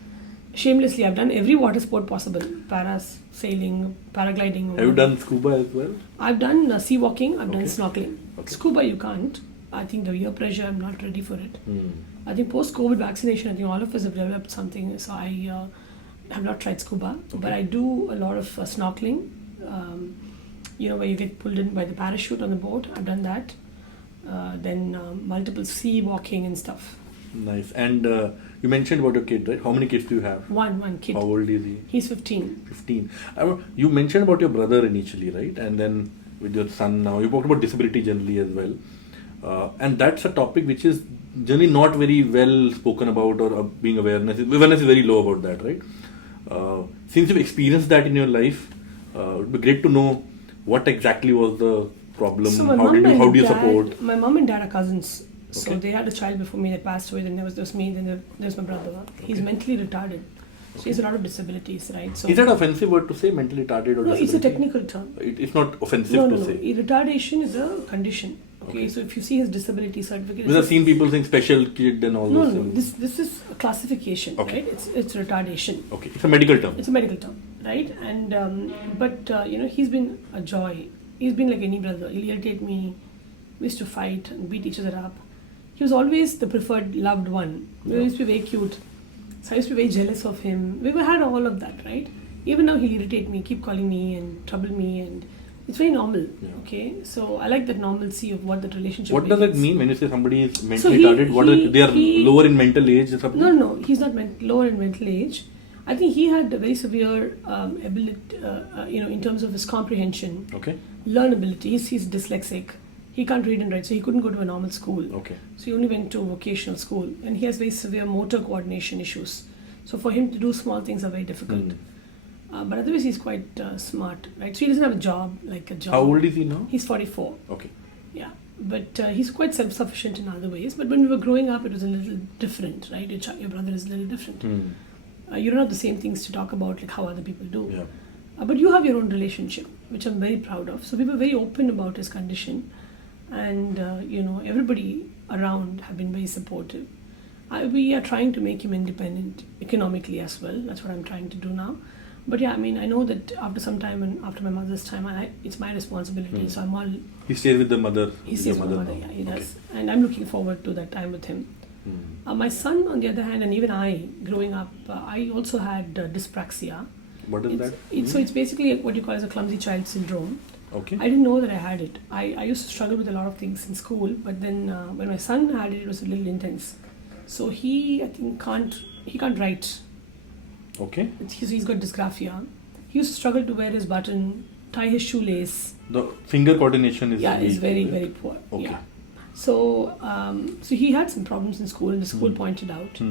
Shamelessly, I've done every water sport possible. Parasailing, paragliding. Have you done scuba as well? I've done sea walking. I've done Okay. snorkeling. Okay. Scuba, you can't. I think the ear pressure, I'm not ready for it. Hmm. I think post-COVID vaccination, I think all of us have developed something. So I have not tried scuba, but I do a lot of snorkeling. Where you get pulled in by the parachute on the boat. I've done that. Then multiple sea walking and stuff. Nice. And you mentioned about your kid, right? How many kids do you have? One kid. How old is he? He's 15. 15. You mentioned about your brother initially, right? And then with your son now. You talked about disability generally as well. And that's a topic which is generally not very well spoken about, or being awareness is very low about that, right? Since you've experienced that in your life, it would be great to know what exactly was the problem. So How do you support? My mom and dad are cousins. So Okay. they had a child before me that passed away. Then there was me. Then there was my brother. He's Okay. mentally retarded. So he has a lot of disabilities, right? So Is that an offensive word to say, mentally retarded or no, it's a disability? technical term. It's not offensive No. to say. Retardation is a condition. Okay, Okay. so if you see his disability certificate, Because I've seen people saying special kid and all no, those no, things. this is a classification, Okay. right? It's retardation. Okay, it's a medical term. It's a medical term, right? And he's been a joy. He's been like any brother. He'll irritate me. We used to fight and beat each other up. He was always the preferred loved one. We used to be very cute. So I used to be very jealous of him. We had all of that, right? Even now he'll irritate me, keep calling me and trouble me, and it's very normal. Yeah. Okay, so I like that normalcy of what that relationship. What does it begins. mean when you say somebody is So mentally he- retarded? What he- is, they are he- lower in mental age or something? No, he's not lower in mental age. I think he had a very severe ability, in terms of his comprehension, Okay. learnability. He's dyslexic. He can't read and write, so he couldn't go to a normal school. Okay. So he only went to vocational school, and he has very severe motor coordination issues. So for him to do small things are very difficult. But otherwise, he's quite smart, right? So he doesn't have a job, like a job. How old is he now? He's 44. Okay. Yeah, but he's quite self-sufficient in other ways. But when we were growing up, it was a little different, right? Your brother is a little different. You don't have the same things to talk about like how other people do. Yeah. But you have your own relationship, which I'm very proud of. So we were very open about his condition, and everybody around have been very supportive. We are trying to make him independent economically as well. That's what I'm trying to do now. But yeah, I mean, I know that after some time and after my mother's time, it's my responsibility. So I'm all. He stays with the mother. He stays with the mother. Yeah, he does, and I'm looking forward to that time with him. My son, on the other hand, and even I, growing up, I also had dyspraxia. What is that? So it's basically what you call as a clumsy child syndrome. Okay. I didn't know that I had it. I used to struggle with a lot of things in school, but then when my son had it, it was a little intense. So I think can't write. Okay. He's got dysgraphia. He used to struggle to wear his button, tie his shoelace. The finger coordination is is very, very poor. Okay. Yeah. So he had some problems in school, and the school pointed out.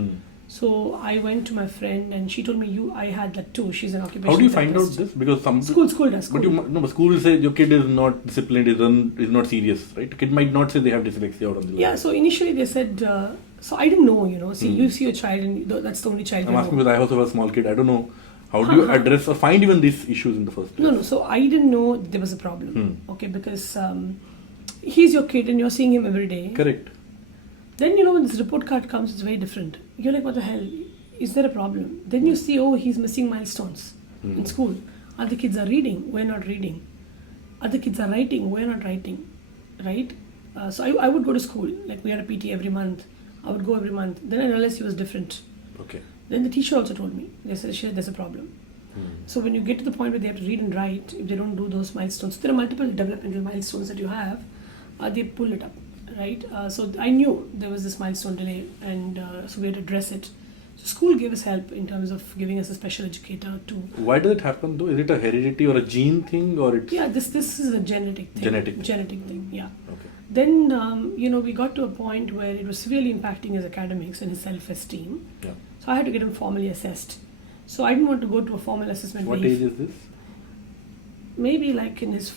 So I went to my friend, and she told me, I had that too. She's an occupational How do you find therapist. out this? Because some School does. But school will say your kid is not disciplined, is not serious, right? Kid might not say they have dyslexia or something. Yeah. So initially they said. So I didn't know. You see a child, and that's the only child. I'm asking because I also have a small kid. I don't know. How do you address or find even these issues in the first place? No. So I didn't know there was a problem. Okay, because he's your kid and you're seeing him every day. Correct. Then when this report card comes, it's very different. You're like, what the hell? Is there a problem? Then you see, he's missing milestones in school. Other kids are reading, we're not reading. Other kids are writing, we're not writing. Right? So I would go to school. Like we had a PT every month. I would go every month. Then I realized he was different. Okay. Then the teacher also told me. They said, there's a problem. So when you get to the point where they have to read and write, if they don't do those milestones, there are multiple developmental milestones that you have, they pull it up. Right, so I knew there was this milestone delay, and so we had to address it. So school gave us help in terms of giving us a special educator too. Why does it happen though? Is it a heredity or a gene thing, or it's? Yeah, this is a genetic thing. Genetic thing. Yeah. Okay. Then we got to a point where it was severely impacting his academics and his self-esteem. Yeah. So I had to get him formally assessed. So I didn't want to go to a formal assessment. What age is this? Maybe like in his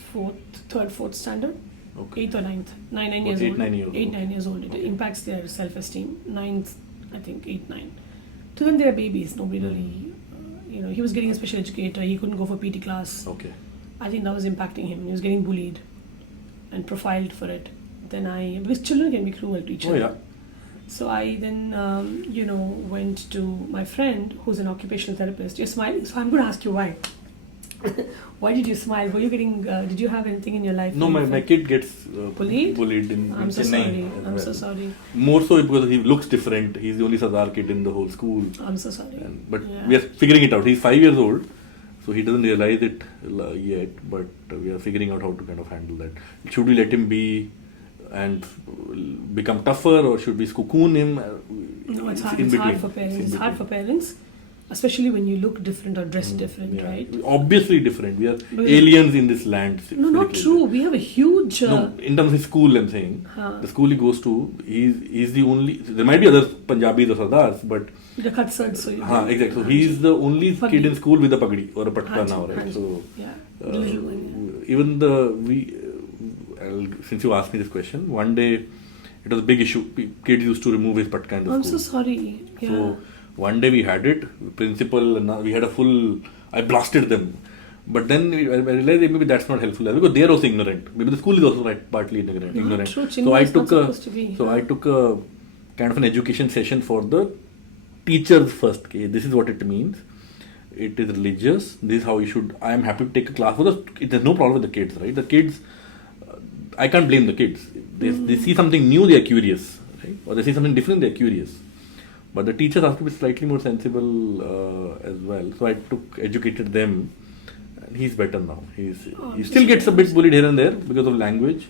third, fourth standard. Okay. 8th or 9th. 9 years old. 9 years old. 9 years old. It impacts their self-esteem. 9th, I think, 8, 9. So then they're babies. Nobody really, he was getting a special educator. He couldn't go for PT class. Okay. I think that was impacting him. He was getting bullied and profiled for it. Then because children can be cruel to each other. Oh, yeah. So I then, went to my friend who's an occupational therapist. You're smiling, so I'm going to ask you why. Why did you smile? Were you getting? Did you have anything in your life? No, my kid gets bullied in I'm so Chennai. sorry. I'm so sorry. More so because he looks different. He's the only Sardar kid in the whole school. I'm so sorry. But we are figuring it out. He's 5 years old, so he doesn't realize it yet. But we are figuring out how to kind of handle that. Should we let him be and become tougher, or should we cocoon him? No, it's hard. It's hard for parents. It's hard for parents. Especially when you look different or dress different, right? Obviously different. We are aliens in this land. No, not true. We have a huge... No, in terms of his school, I'm saying. The school he goes to, he's the only... There might be other Punjabis or Sardars, but... The Khatsad, so... Exactly. So he's the only kid in school with a pagdi or a patka now, right? So... Yeah. Even since you asked me this question, one day it was a big issue. Kids used to remove his patka in the school. I'm so sorry. Yeah. So... One day we had it, principal, and we had I blasted them. But then I realized maybe that's not helpful because they are also ignorant. Maybe the school is also partly ignorant. True. So I took a kind of an education session for the teachers first. Okay, this is what it means. It is religious. This is how you should. I am happy to take a class. There's no problem with the kids, right? The kids, I can't blame the kids. They see something new, they are curious, right? Or they see something different, they are curious. But the teachers have to be slightly more sensible as well. So I educated them, and he's better now. He still gets a bit bullied here and there because of language,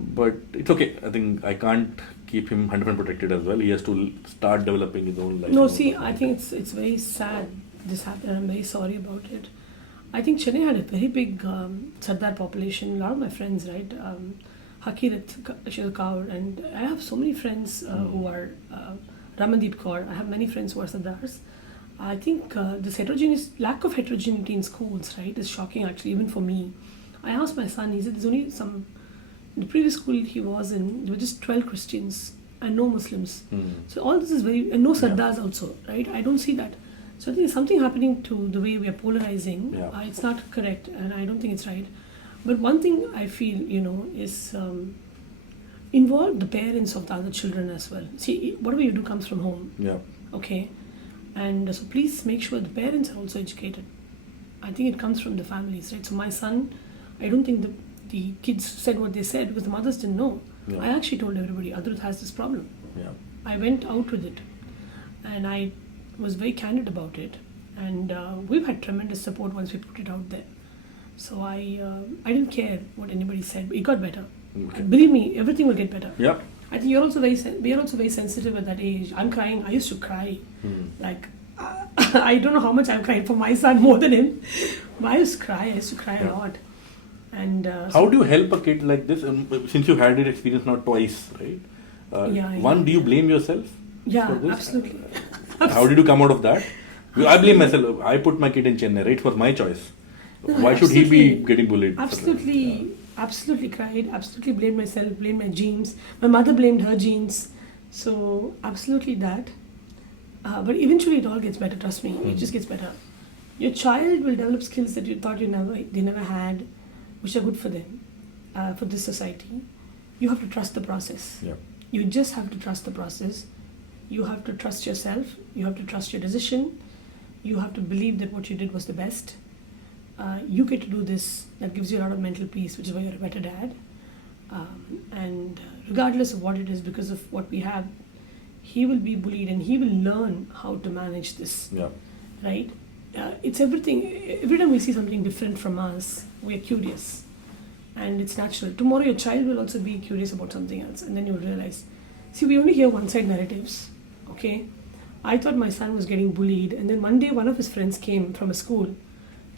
but it's okay. I think I can't keep him 100% protected as well. He has to start developing his own life. No, see, I think it's very sad this happened. I'm very sorry about it. I think Chennai had a very big Sardar population. A lot of my friends, right? Hakirat, she's a cow, and I have so many friends who are... Ramandeep Kaur. I have many friends who are Sardars. I think this lack of heterogeneity in schools, right, is shocking actually, even for me. I asked my son, he said there's only some the previous school he was in, there were just 12 Christians and no Muslims. So all this is very, and no Sardars also, right? I don't see that. So I think there's something happening to the way we are polarizing. It's not correct, and I don't think it's right. But one thing I feel, is involve the parents of the other children as well. See, whatever you do comes from home. Yeah. Okay? And so please make sure the parents are also educated. I think it comes from the families, right? So my son, I don't think the kids said what they said because the mothers didn't know. I actually told everybody, Adrut has this problem. I went out with it. And I was very candid about it. And we've had tremendous support once we put it out there. So I didn't care what anybody said. It got better. Okay. Believe me, everything will get better. Yeah. I think we are also very sensitive at that age. I'm crying. I used to cry. Like, I don't know how much I'm crying for my son more than him. But I used to cry. A lot. And how do you help a kid like this? Since you had it experience now twice, right? One, do you blame yourself? Yeah, for this? Absolutely. How did you come out of that? I blame myself. I put my kid in Chennai, right? It was my choice. Why should he be getting bullied? Absolutely cried. Absolutely blamed myself. Blamed my genes. My mother blamed her genes. So absolutely that. But eventually it all gets better. Trust me, it just gets better. Your child will develop skills that you thought they never had, which are good for them, for this society. You have to trust the process. Yeah. You just have to trust the process. You have to trust yourself. You have to trust your decision. You have to believe that what you did was the best. You get to do this. That gives you a lot of mental peace, which is why you're a better dad. And regardless of what it is, because of what we have, he will be bullied and he will learn how to manage this. Yeah. Right? It's everything. Every time we see something different from us, we are curious. And it's natural. Tomorrow your child will also be curious about something else. And then you'll realize, see, we only hear one-side narratives. Okay? I thought my son was getting bullied. And then one day one of his friends came from a school.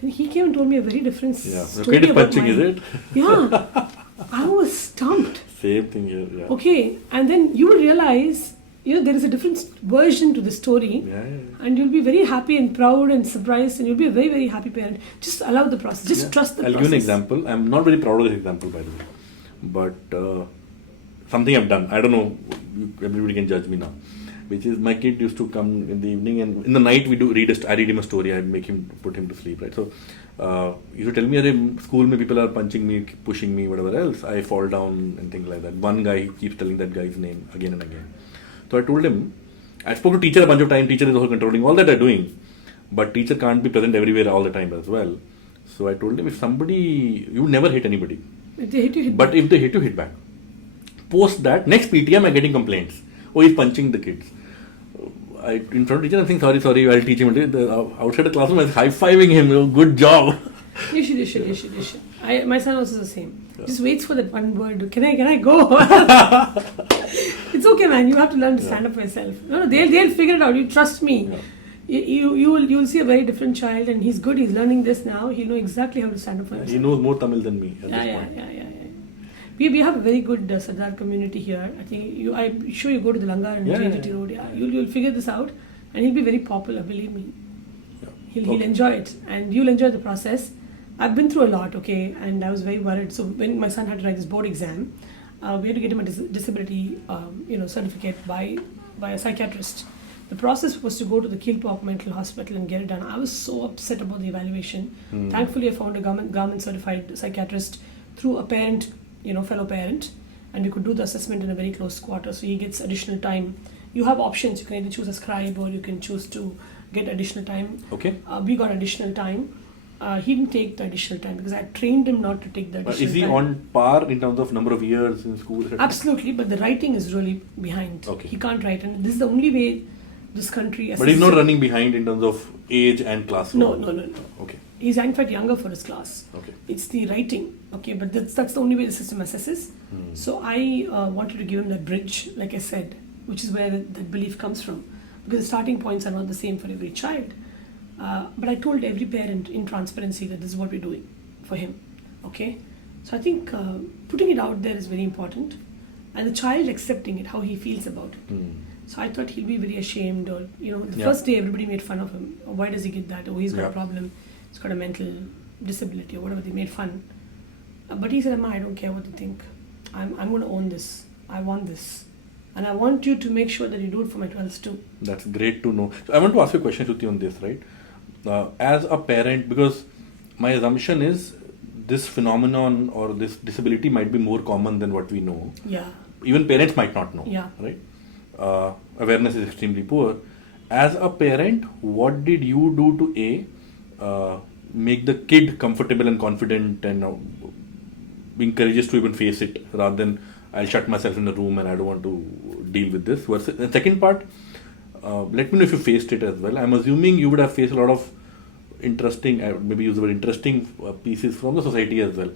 Then he came and told me a very different story. Your kid is punching, is it? Yeah. I was stumped. Same thing here. Yeah. Okay. And then you will realize, there is a different version to the story. Yeah. And you'll be very happy and proud and surprised. And you'll be a very, very happy parent. Just allow the process. Just trust the process. I'll give you an example. I'm not very proud of this example, by the way. But something I've done. I don't know. Everybody can judge me now. Which is, my kid used to come in the evening, and in the night I read him a story. I put him to sleep, right? So he used to tell me, "Arey, school mein people are punching me, pushing me, whatever else. I fall down and things like that." One guy keeps telling that guy's name again and again. So I told him, I spoke to teacher a bunch of times. Teacher is also controlling all that they're doing, but teacher can't be present everywhere all the time as well. So I told him, if somebody, you never hit anybody, if they hit you, hit but back. if they hit you, hit back. Post that, next PTM I'm getting complaints. Oh, he's punching the kids. In front of teacher, I'm saying, sorry, I'll teach him. Outside the classroom, I was high-fiving him. Oh, good job. You should. My son also is the same. Yeah. Just waits for that one word. Can I go? It's okay, man. You have to learn to stand up for yourself. No, they'll figure it out. You trust me. Yeah. You'll see a very different child, and he's good. He's learning this now. He'll know exactly how to stand up for himself. He knows more Tamil than me at this point. Yeah. We have a very good Sardar community here. I think I'm sure you go to the Langar and JGT Road. Yeah, you'll figure this out, and he'll be very popular. Believe me, he'll enjoy it, and you'll enjoy the process. I've been through a lot, okay, and I was very worried. So when my son had to write this board exam, we had to get him a disability, certificate by a psychiatrist. The process was to go to the Kilpok Mental Hospital and get it done. I was so upset about the evaluation. Thankfully, I found a government certified psychiatrist through a parent. Fellow parent, and we could do the assessment in a very close quarter, so he gets additional time. You have options. You can either choose a scribe or you can choose to get additional time. Okay. We got additional time. He didn't take the additional time because I trained him not to take the additional time. Is he on par in terms of number of years in school? Absolutely, but the writing is really behind. Okay. He can't write, and this is the only way this country... But he's not running behind in terms of age and class? No. Okay. He's in fact younger for his class. Okay. It's the writing, okay, but that's the only way the system assesses. So I wanted to give him that bridge, like I said, which is where that belief comes from, because the starting points are not the same for every child. But I told every parent in transparency that this is what we're doing for him, okay. So I think putting it out there is very important, and the child accepting it, how he feels about it. So I thought he'll be very ashamed, or the first day everybody made fun of him. Oh, why does he get that? Oh, he's got a problem. He's got a mental disability or whatever. They made fun. But he said, Amma, I don't care what they think. I'm going to own this. I want this. And I want you to make sure that you do it for my 12s too. That's great to know. So I want to ask you a question, Shruti, on this, right? As a parent, because my assumption is this phenomenon or this disability might be more common than what we know. Yeah. Even parents might not know, Yeah. right? Awareness is extremely poor. As a parent, what did you do to make the kid comfortable and confident and being courageous to even face it rather than I'll shut myself in a room and I don't want to deal with this. The second part, let me know if you faced it as well. I'm assuming you would have faced a lot of interesting, maybe use the word interesting pieces from the society as well.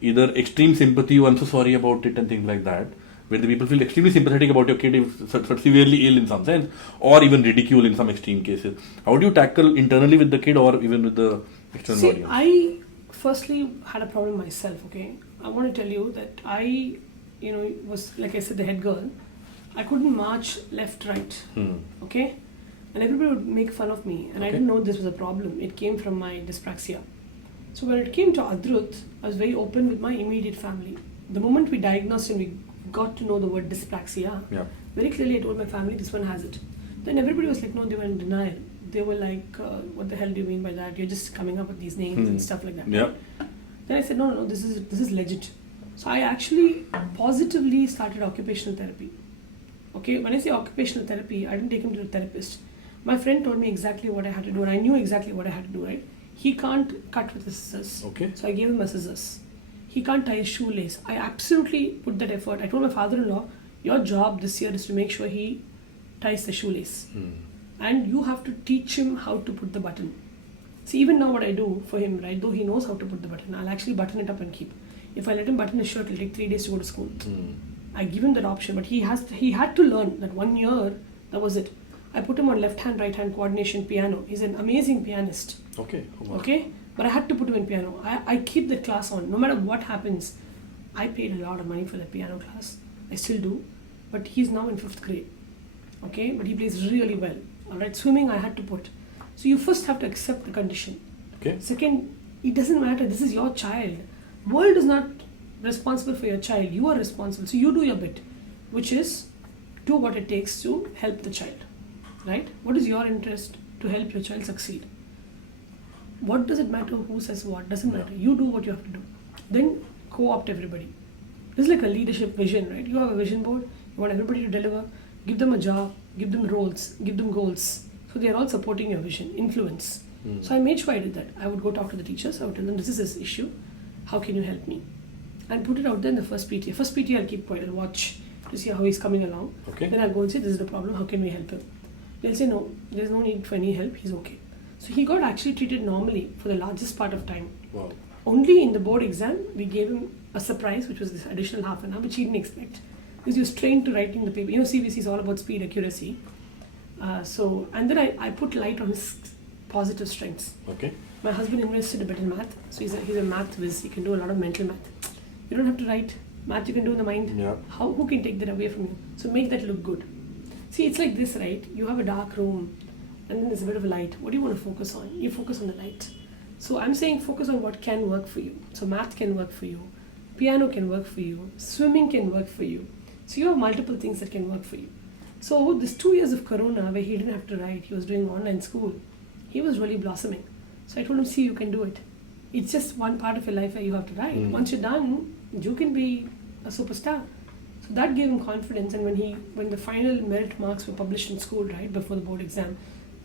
Either extreme sympathy, I'm so sorry about it and things like that, where the people feel extremely sympathetic about your kid if severely ill in some sense, or even ridicule in some extreme cases. How do you tackle internally with the kid or even with the external audience? I firstly had a problem myself, okay? I want to tell you that I was, like I said, the head girl. I couldn't march left, right, okay? And everybody would make fun of me, and I didn't know this was a problem. It came from my dyspraxia. So when it came to Adrut, I was very open with my immediate family. The moment we diagnosed and we got to know the word dyspraxia, very clearly I told my family, this one has it. Then everybody was like, no, they were in denial. They were like, what the hell do you mean by that? You're just coming up with these names and stuff like that. Yeah. Then I said, no, this is legit. So I actually positively started occupational therapy. Okay, when I say occupational therapy, I didn't take him to a therapist. My friend told me exactly what I had to do, and I knew exactly what I had to do, right? He can't cut with his scissors. Okay. So I gave him a scissors. He can't tie his shoelace. I absolutely put that effort. I told my father-in-law, your job this year is to make sure he ties the shoelace. And you have to teach him how to put the button. See, even now what I do for him, right, though he knows how to put the button, I'll actually button it up and keep. If I let him button his shirt, it'll take 3 days to go to school. I give him that option, but he had to learn that 1 year, that was it. I put him on left-hand, right-hand coordination piano. He's an amazing pianist. Okay. Okay? But I had to put him in piano. I keep the class on. No matter what happens, I paid a lot of money for that piano class. I still do. But he's now in 5th grade. Okay? But he plays really well. Alright? Swimming, I had to put. So you first have to accept the condition. Okay. Second, it doesn't matter. This is your child. World is not responsible for your child. You are responsible. So you do your bit, which is do what it takes to help the child. Right? What is your interest to help your child succeed? What does it matter who says what? Doesn't matter. You do what you have to do. Then co-opt everybody. This is like a leadership vision, right? You have a vision board. You want everybody to deliver. Give them a job. Give them roles. Give them goals. So they are all supporting your vision. Influence. So I made sure I did that. I would go talk to the teachers. I would tell them, this is this issue. How can you help me? And put it out there in the first PTA. First PTA I'll keep quiet. I'll watch to see how he's coming along. Okay. Then I'll go and say, this is the problem. How can we help him? They'll say, no, there's no need for any help. He's okay. So he got actually treated normally for the largest part of time. Wow. Only in the board exam, we gave him a surprise, which was this additional half an hour, which he didn't expect. Because he was trained to writing the paper. CBC is all about speed, accuracy. And then I put light on his positive strengths. Okay. My husband invested a bit in math. So he's a math whiz. He can do a lot of mental math. You don't have to write. Math you can do in the mind. Yeah. Who can take that away from you? So make that look good. See, it's like this, right? You have a dark room and then there's a bit of light. What do you want to focus on? You focus on the light. So I'm saying focus on what can work for you. So math can work for you. Piano can work for you. Swimming can work for you. So you have multiple things that can work for you. So this 2 years of Corona where he didn't have to write, he was doing online school, he was really blossoming. So I told him, see, you can do it. It's just one part of your life where you have to write. Once you're done, you can be a superstar. So that gave him confidence. And when the final merit marks were published in school, right, before the board exam,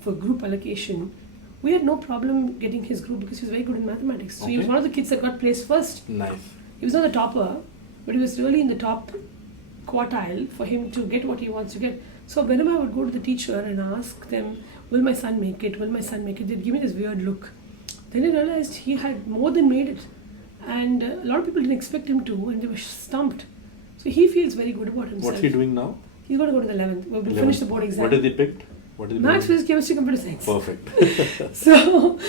for group allocation, we had no problem getting his group because he was very good in mathematics. So he was one of the kids that got placed first. Nice. He was not the topper, but he was really in the top quartile for him to get what he wants to get. So whenever I would go to the teacher and ask them, will my son make it? Will my son make it? They'd give me this weird look. Then I realized he had more than made it. And a lot of people didn't expect him to, and they were stumped. So he feels very good about himself. What's he doing now? He's going to go to the 11th. We'll finish the board exam. What did he picked? Maths, physics, chemistry, computer science. Perfect. So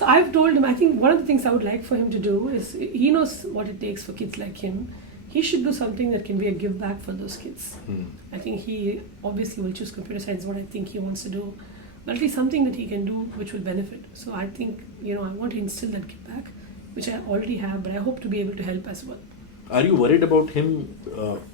I've told him, I think one of the things I would like for him to do is, he knows what it takes for kids like him. He should do something that can be a give back for those kids. I think he obviously will choose computer science, what I think he wants to do. But at least something that he can do which will benefit. So I think, I want to instill that give back, which I already have, but I hope to be able to help as well. Are you worried about him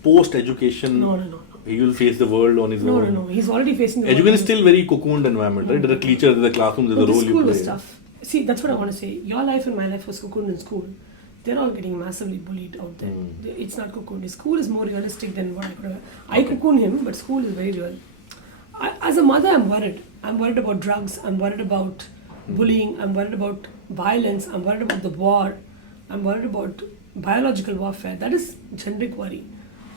post-education? No. He will face the world on his own. No. He's already facing the Education world. is still very cocooned environment, right? There's a teacher, there's a classroom, there's a The role school you play. was tough. See, that's what I want to say. Your life and my life was cocooned in school. They're all getting massively bullied out there. It's not cocooned. School is more realistic than what I could have. I cocoon him, but school is very real. As a mother, I'm worried. I'm worried about drugs. I'm worried about bullying. I'm worried about violence. I'm worried about the war. I'm worried about biological warfare. That is generic worry.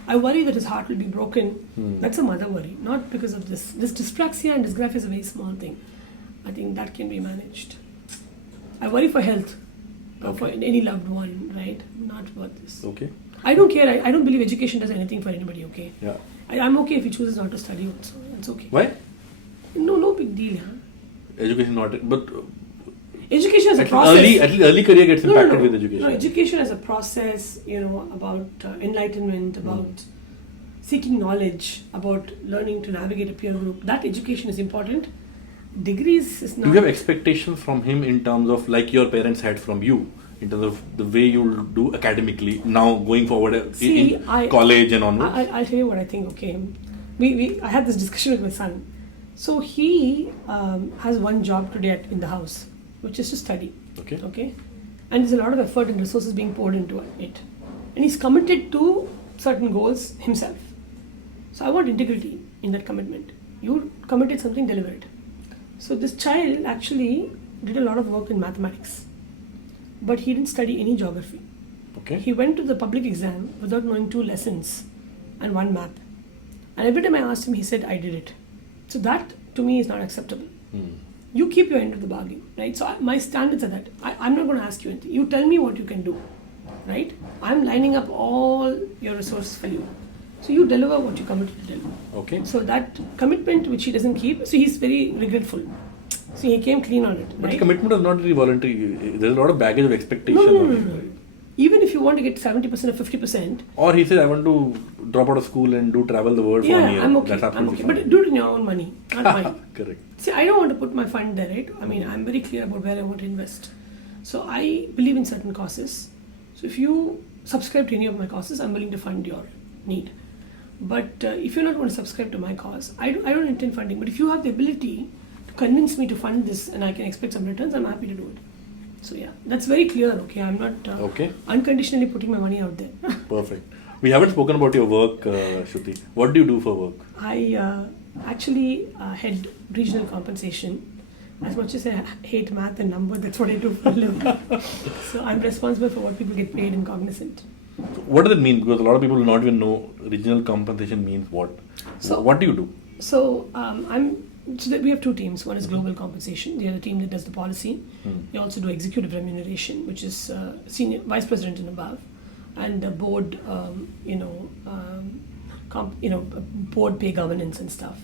I worry that his heart will be broken. That's a mother worry, not because of this. This dyspraxia and dysgraphia is a very small thing. I think that can be managed. I worry for health, for any loved one, right? Not about this. Okay. I don't care. I don't believe education does anything for anybody, okay? Yeah. I'm okay if he chooses not to study also. It's okay. Why? No big deal, huh? Education not, but Education as a process. at least early career gets impacted with education. No, education as a process, about enlightenment, about seeking knowledge, about learning to navigate a peer group. That education is important. Degrees is not. Do you have expectations from him in terms of like your parents had from you? In terms of the way you'll do academically now going forward in college and onwards? I'll tell you what I think, okay. I had this discussion with my son. So he has one job today in the house, which is to study. Okay. And there's a lot of effort and resources being poured into it. And he's committed to certain goals himself. So I want integrity in that commitment. You committed something, deliver it. So this child actually did a lot of work in mathematics, but he didn't study any geography. Okay. He went to the public exam without knowing 2 lessons and 1 map. And every time I asked him, he said, I did it. So that to me is not acceptable. You keep your end of the bargain, right? So my standards are that. I'm not going to ask you anything. You tell me what you can do, right? I'm lining up all your resources for you. So you deliver what you committed to deliver. Okay. So that commitment which he doesn't keep, so he's very regretful. So he came clean on it. But right? commitment is not really voluntary. There's a lot of baggage of expectation. No. Even if you want to get 70% or 50%. Or he says, I want to drop out of school and travel the world for 1 year. I'm okay. That's absolutely fine. But do it in your own money, not mine. Correct. See, I don't want to put my fund there, right? I mean, I'm very clear about where I want to invest. So I believe in certain causes. So if you subscribe to any of my causes, I'm willing to fund your need. But if you're not going to subscribe to my cause, I don't intend funding. But if you have the ability to convince me to fund this and I can expect some returns, I'm happy to do it. So yeah, that's very clear, okay? I'm not unconditionally putting my money out there. Perfect. We haven't spoken about your work, Shruthi. What do you do for work? I actually head regional compensation. As much as I hate math and numbers, that's what I do for a living. So I'm responsible for what people get paid in Cognizant. What does it mean? Because a lot of people will not even know regional compensation means what. So what do you do? So we have 2 teams. One is global compensation. The other team that does the policy. We also do executive remuneration, which is senior vice president and above, and the board, board pay governance and stuff.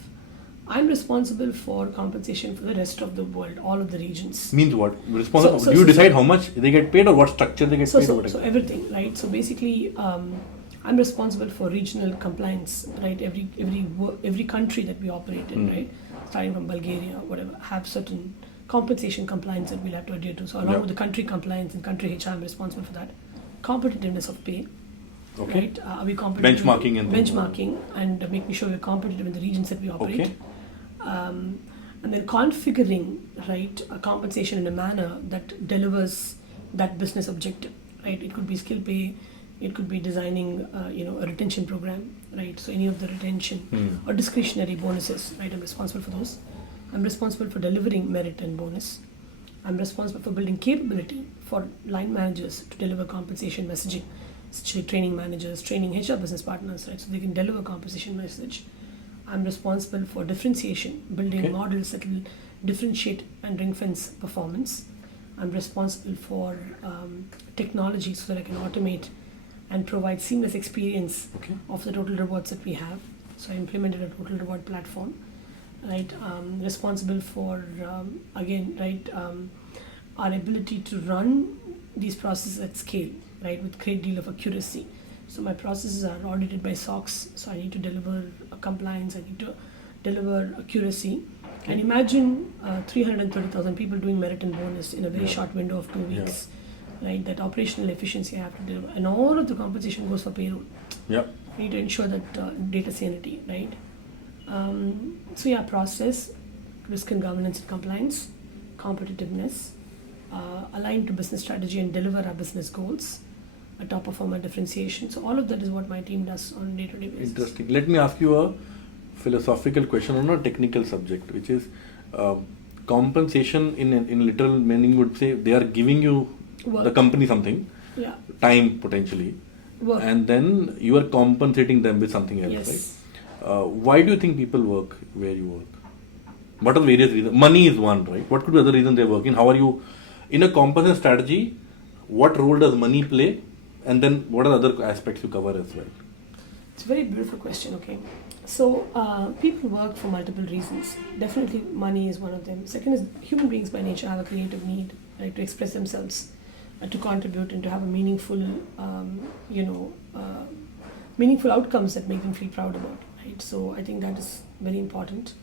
I'm responsible for compensation for the rest of the world, all of the regions. Means what? Responsible. Do you decide how much they get paid or what structure they get paid? So everything, right? So basically, I'm responsible for regional compliance, right? Every country that we operate in, right? Starting from Bulgaria, whatever, have certain compensation compliance that we'll have to adhere to. So along with the country compliance and country HR, I'm responsible for that. Competitiveness of pay. Okay. Right? Are we competitive? Benchmarking and making sure we're competitive in the regions that we operate. Okay. And then configuring, right, a compensation in a manner that delivers that business objective, right? It could be skill pay, it could be designing, a retention program, right? So any of the retention or discretionary bonuses, right? I'm responsible for those. I'm responsible for delivering merit and bonus. I'm responsible for building capability for line managers to deliver compensation messaging, training managers, training HR business partners, right? So they can deliver compensation message. I'm responsible for differentiation, building models that will differentiate and ring fence performance. I'm responsible for technology so that I can automate and provide seamless experience of the total rewards that we have. So I implemented a total reward platform, right? Responsible for, our ability to run these processes at scale, right, with great deal of accuracy. So my processes are audited by SOX, so I need to deliver compliance, I need to deliver accuracy. And imagine 330,000 people doing merit and bonus in a very short window of 2 weeks. right? That operational efficiency I have to deliver, and all of the compensation goes for payroll. Yeah. We need to ensure that data sanity, right? So yeah, process, risk and governance and compliance, competitiveness, aligned to business strategy and deliver our business goals, a top performer differentiation. So all of that is what my team does on a day-to-day basis. Interesting. Let me ask you a philosophical question on a technical subject, which is compensation in literal meaning would say they are giving you Work. the company something, Yeah. time potentially, Work. and then you are compensating them with something else, Yes. right? Why do you think people work where you work? What are the various reasons? Money is one, right? What could be other reasons they're working? How are you in a compensation strategy? What role does money play? And then what are the other aspects you cover as well? It's a very beautiful question, okay? So, people work for multiple reasons. Definitely, money is one of them. Second is human beings by nature have a creative need, right, to express themselves, to contribute, and to have a meaningful, meaningful outcomes that make them feel proud about, right? So, I think that is very important.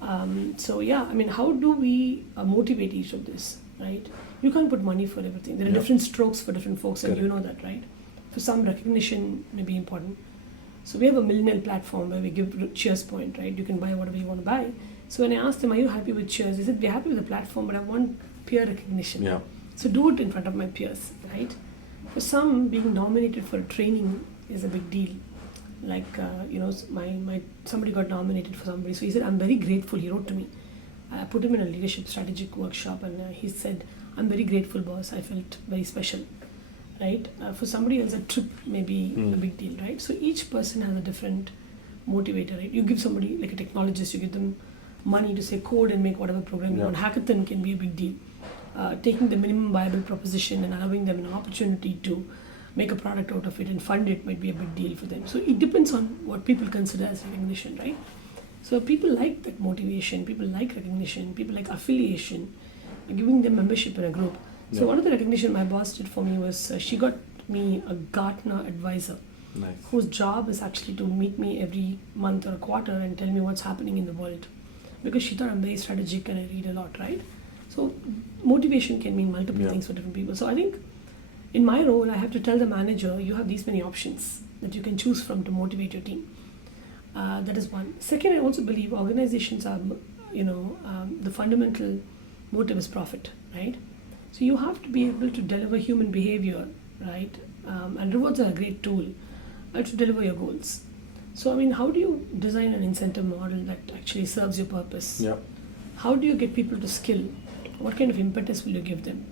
How do we motivate each of this, right? You can't put money for everything. There are different strokes for different folks, and you know that, right? For some, recognition may be important. So we have a millennial platform where we give Cheers point, right? You can buy whatever you want to buy. So when I asked them, are you happy with Cheers? They said, we're happy with the platform, but I want peer recognition. Yeah. So do it in front of my peers, right? For some, being nominated for a training is a big deal. Like, somebody got nominated for somebody. So he said, I'm very grateful. He wrote to me. I put him in a leadership strategic workshop, and he said, I'm very grateful, boss. I felt very special. Right? For somebody else, a trip may be a big deal, right? So each person has a different motivator, right? You give somebody, like a technologist, you give them money to say code and make whatever program you want. Hackathon can be a big deal. Taking the minimum viable proposition and allowing them an opportunity to make a product out of it and fund it might be a big deal for them. So it depends on what people consider as recognition, right? So people like that motivation, people like recognition, people like affiliation, giving them membership in a group. So one of the recognition my boss did for me was she got me a Gartner advisor, whose job is actually to meet me every month or a quarter and tell me what's happening in the world, because she thought I'm very strategic and I read a lot, right? So motivation can mean multiple things for different people. So I think in my role, I have to tell the manager, you have these many options that you can choose from to motivate your team. That is one. Second, I also believe organizations are, the fundamental motive is profit, right? So you have to be able to deliver human behavior, right? And rewards are a great tool to deliver your goals. So, how do you design an incentive model that actually serves your purpose? Yeah. How do you get people to skill? What kind of impetus will you give them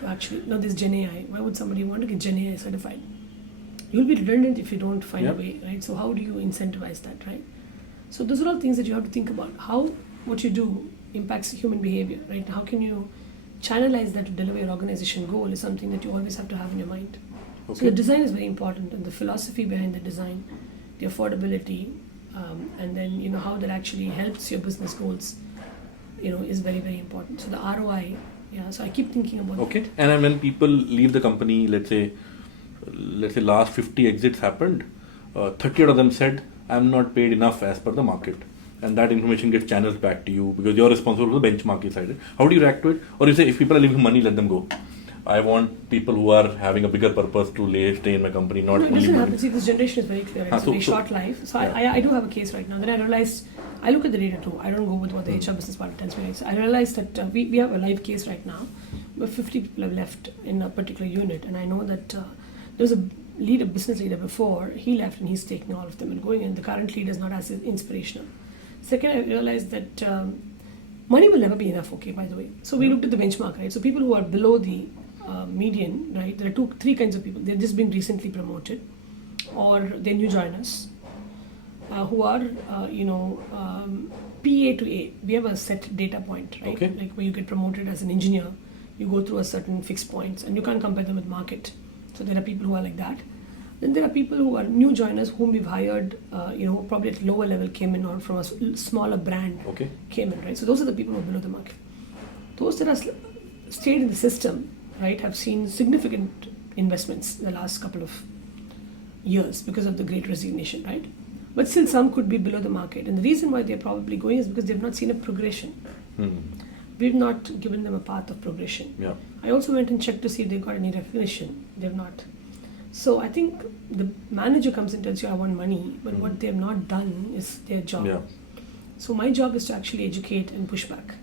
to actually, this Gen AI, why would somebody want to get Gen AI certified? You'll be redundant if you don't find a way, right? So how do you incentivize that, right? So those are all things that you have to think about. How what you do impacts human behavior, right? How can you channelize that to deliver your organization goal is something that you always have to have in your mind. Okay. So the design is very important, and the philosophy behind the design, the affordability, and then how that actually helps your business goals, is very, very important. So the ROI, so I keep thinking about that. Okay. And when people leave the company, let's say last 50 exits happened, 30 out of them said, I'm not paid enough as per the market. And that information gets channeled back to you because you're responsible for the benchmarking side. How do you react to it? Or you say, if people are leaving money, let them go. I want people who are having a bigger purpose to stay in my company, not only money. It doesn't happen. See, this generation is very clear. It's a very short life. So I do have a case right now. Then I realized, I look at the data too. I don't go with what the HR business partner tells me. So I realized that we have a live case right now where 50 people have left in a particular unit. And I know that there was a business leader before. He left and he's taking all of them and going. And the current leader is not as inspirational. Second, I realized that money will never be enough, okay, by the way. So we looked at the benchmark, right? So people who are below the median, right? There are three kinds of people. They've just been recently promoted, or they're new joiners who are, PA to A. We have a set data point, right? Okay. Like where you get promoted as an engineer, you go through a certain fixed points, and you can't compare them with market. So there are people who are like that. Then there are people who are new joiners whom we've hired, probably at lower level came in or from a smaller brand came in, right? So those are the people who are below the market. Those that are stayed in the system, right, have seen significant investments in the last couple of years because of the great resignation, right? But still some could be below the market. And the reason why they're probably going is because they've not seen a progression. we've not given them a path of progression. Yeah. I also went and checked to see if they got any recognition. They've not. So I think the manager comes and tells you, I want money, but what they have not done is their job. Yeah. So my job is to actually educate and push back,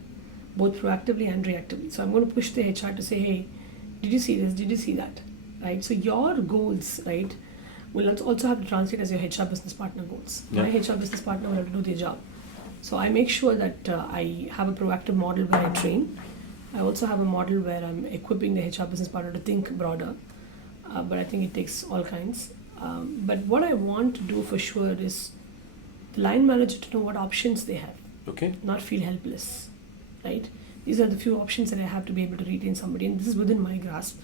both proactively and reactively. So I'm going to push the HR to say, hey, did you see this? Did you see that? Right? So your goals, right, will also have to translate as your HR business partner goals. Yeah. My HR business partner will have to do their job. So I make sure that I have a proactive model where I train. I also have a model where I'm equipping the HR business partner to think broader. But I think it takes all kinds. But what I want to do for sure is the line manager to know what options they have. Okay. Not feel helpless, right? These are the few options that I have to be able to retain somebody, and this is within my grasp.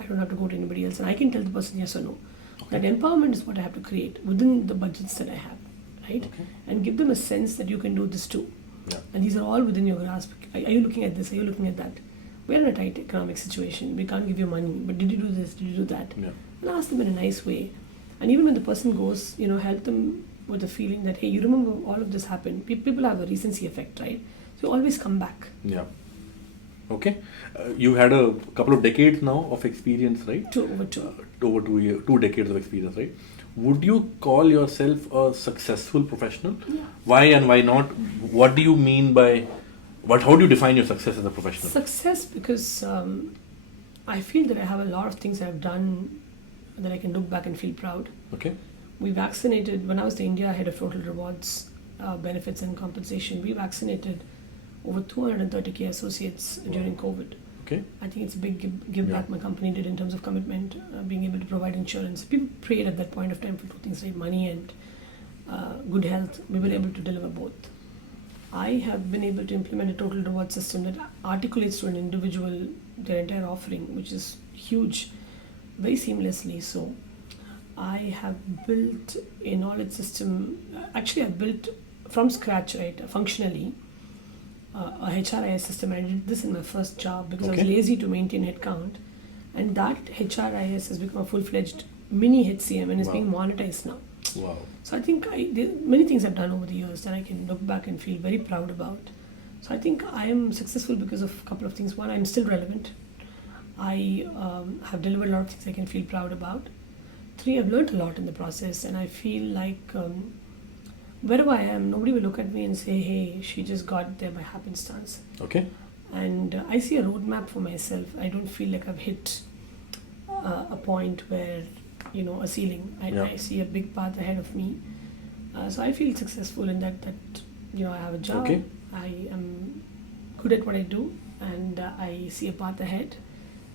I don't have to go to anybody else, and I can tell the person yes or no. Okay. That empowerment is what I have to create within the budgets that I have, right? Okay. And give them a sense that you can do this too. Yeah. And these are all within your grasp. Are you looking at this? Are you looking at that? We're in a tight economic situation. We can't give you money, but did you do this? Did you do that? Yeah. And ask them in a nice way. And even when the person goes, help them with the feeling that, hey, you remember all of this happened. People have a recency effect, right? So you always come back. Yeah. Okay. You had a couple of decades now of experience, right? Over 2 decades of experience, right? Would you call yourself a successful professional? Yeah. Why and why not? What do you mean by how do you define your success as a professional? Success, because I feel that I have a lot of things I've done that I can look back and feel proud. Okay. We vaccinated, when I was the India head of Total Rewards, Benefits and Compensation, we vaccinated over 230k associates during COVID. Okay. I think it's a big give back my company did in terms of commitment, being able to provide insurance. People prayed at that point of time for two things, right? Money and good health. We were able to deliver both. I have been able to implement a total reward system that articulates to an individual their entire offering, which is huge, very seamlessly. So I have built a knowledge system. Actually, I've built from scratch, right, functionally, a HRIS system. I did this in my first job because I was lazy to maintain headcount. And that HRIS has become a full-fledged mini HCM and is being monetized now. Wow. So I think there are many things I've done over the years that I can look back and feel very proud about. So I think I am successful because of a couple of things. One, I'm still relevant. I have delivered a lot of things I can feel proud about. 3, I've learned a lot in the process, and I feel like wherever I am, nobody will look at me and say, hey, she just got there by happenstance. Okay. And I see a roadmap for myself. I don't feel like I've hit a point where, a ceiling. I see a big path ahead of me. So I feel successful in that I have a job. Okay. I am good at what I do, and I see a path ahead,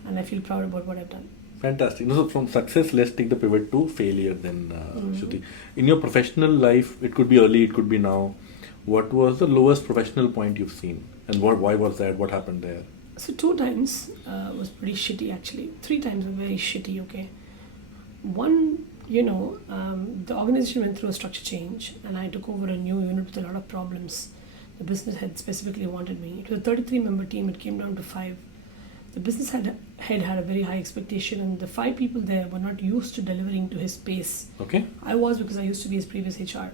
and I feel proud about what I've done. Fantastic. So from success, let's take the pivot to failure then, Shruthi. In your professional life, it could be early, it could be now. What was the lowest professional point you've seen? And why was that? What happened there? So 2 times was pretty shitty actually. 3 times were very shitty, okay. One, the organization went through a structure change and I took over a new unit with a lot of problems. The business head specifically wanted me. It was a 33-member team, it came down to 5. The business head had a very high expectation, and the 5 people there were not used to delivering to his pace. Okay. I was, because I used to be his previous HR.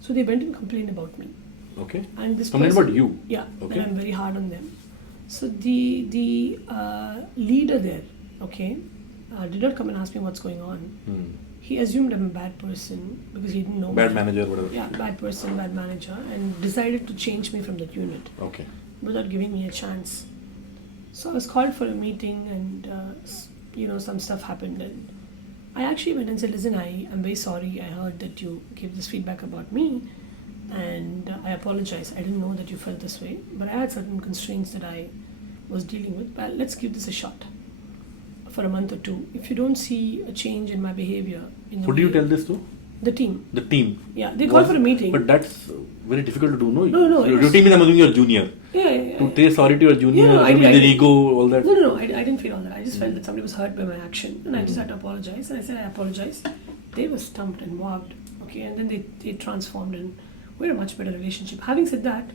So they went and complained about me. Okay. And this complained about you? Yeah. Okay. And I'm very hard on them. So the leader there, did not come and ask me what's going on. He assumed I'm a bad person because he didn't know. Bad manager, whatever. Yeah, bad person, bad manager, and decided to change me from that unit. Okay. Without giving me a chance. So I was called for a meeting, and some stuff happened, and I actually went and said, listen, I'm very sorry. I heard that you gave this feedback about me, and I apologize. I didn't know that you felt this way, but I had certain constraints that I was dealing with. But let's give this a shot for a month or 2. If you don't see a change in my behavior, who do you tell this to? The team. The team. Yeah, they called for a meeting. But that's very difficult to do, no? No. Your team is, I'm assuming, your junior. Yeah. To say sorry to your junior, I with their ego, all that. No, I didn't feel all that. I just felt that somebody was hurt by my action, and I just had to apologize. And I said I apologize. They were stumped and wogged, and then they transformed, and we had a much better relationship. Having said that,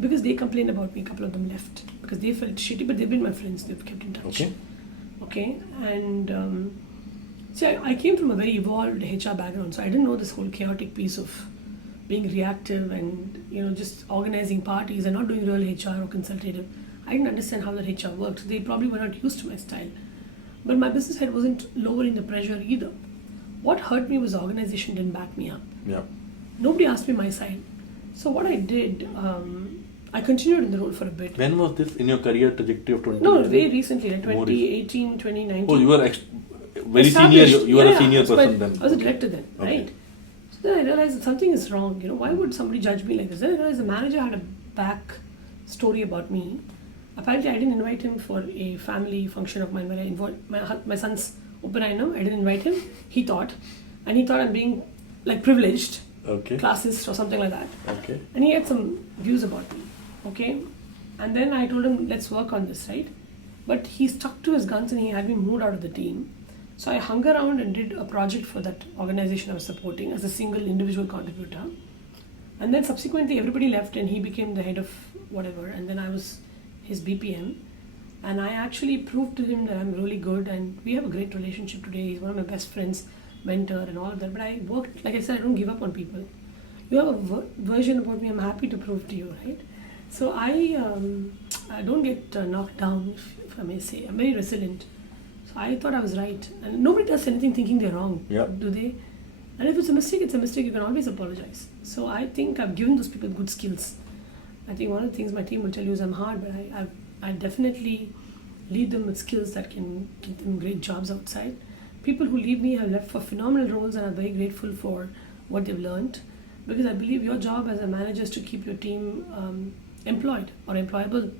because they complained about me, a couple of them left because they felt shitty, but they've been my friends. They've kept in touch. Okay, and I came from a very evolved HR background, so I didn't know this whole chaotic piece of being reactive and just organizing parties and not doing real HR or consultative. I didn't understand how that HR worked. They probably were not used to my style. But my business head wasn't lowering the pressure either. What hurt me was the organization didn't back me up. Yeah. Nobody asked me my side. So what I did, I continued in the role for a bit. When was this in your career trajectory of 20? No, very recently, like 2018, 2019. Oh, you were very senior. You were a senior person then. I was a director then, right? So then I realized that something is wrong. Why would somebody judge me like this? Then I realized the manager had a back story about me. Apparently, I didn't invite him for a family function of mine where I involved my son's Upanayana. I didn't invite him. He thought I'm being like privileged, classist or something like that. Okay. And he had some views about me. Okay. And then I told him, let's work on this, right? But he stuck to his guns and he had me moved out of the team. So I hung around and did a project for that organization I was supporting as a single individual contributor. And then subsequently everybody left and he became the head of whatever. And then I was his BPM. And I actually proved to him that I'm really good and we have a great relationship today. He's one of my best friends, mentor and all of that. But I worked, like I said, I don't give up on people. You have a version about me I'm happy to prove to you, right? So I don't get knocked down, if I may say. I'm very resilient. So I thought I was right. And nobody does anything thinking they're wrong, do they? And if it's a mistake, it's a mistake. You can always apologize. So I think I've given those people good skills. I think one of the things my team will tell you is I'm hard, but I definitely lead them with skills that can give them great jobs outside. People who leave me have left for phenomenal roles and I'm very grateful for what they've learned. Because I believe your job as a manager is to keep your team employed or employable,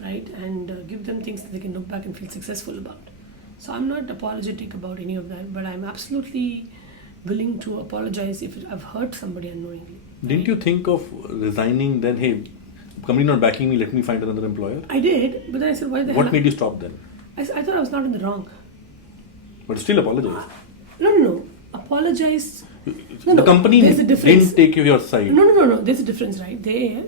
right? And give them things that they can look back and feel successful about. So I'm not apologetic about any of that, but I'm absolutely willing to apologize if I've hurt somebody unknowingly. Didn't you think of resigning then? Hey, company not backing me, let me find another employer? I did, but then I said, why the hell? What made you stop then? I thought I was not in the wrong. But still apologize. No. Apologize. The company didn't take your side. No. There's a difference, right?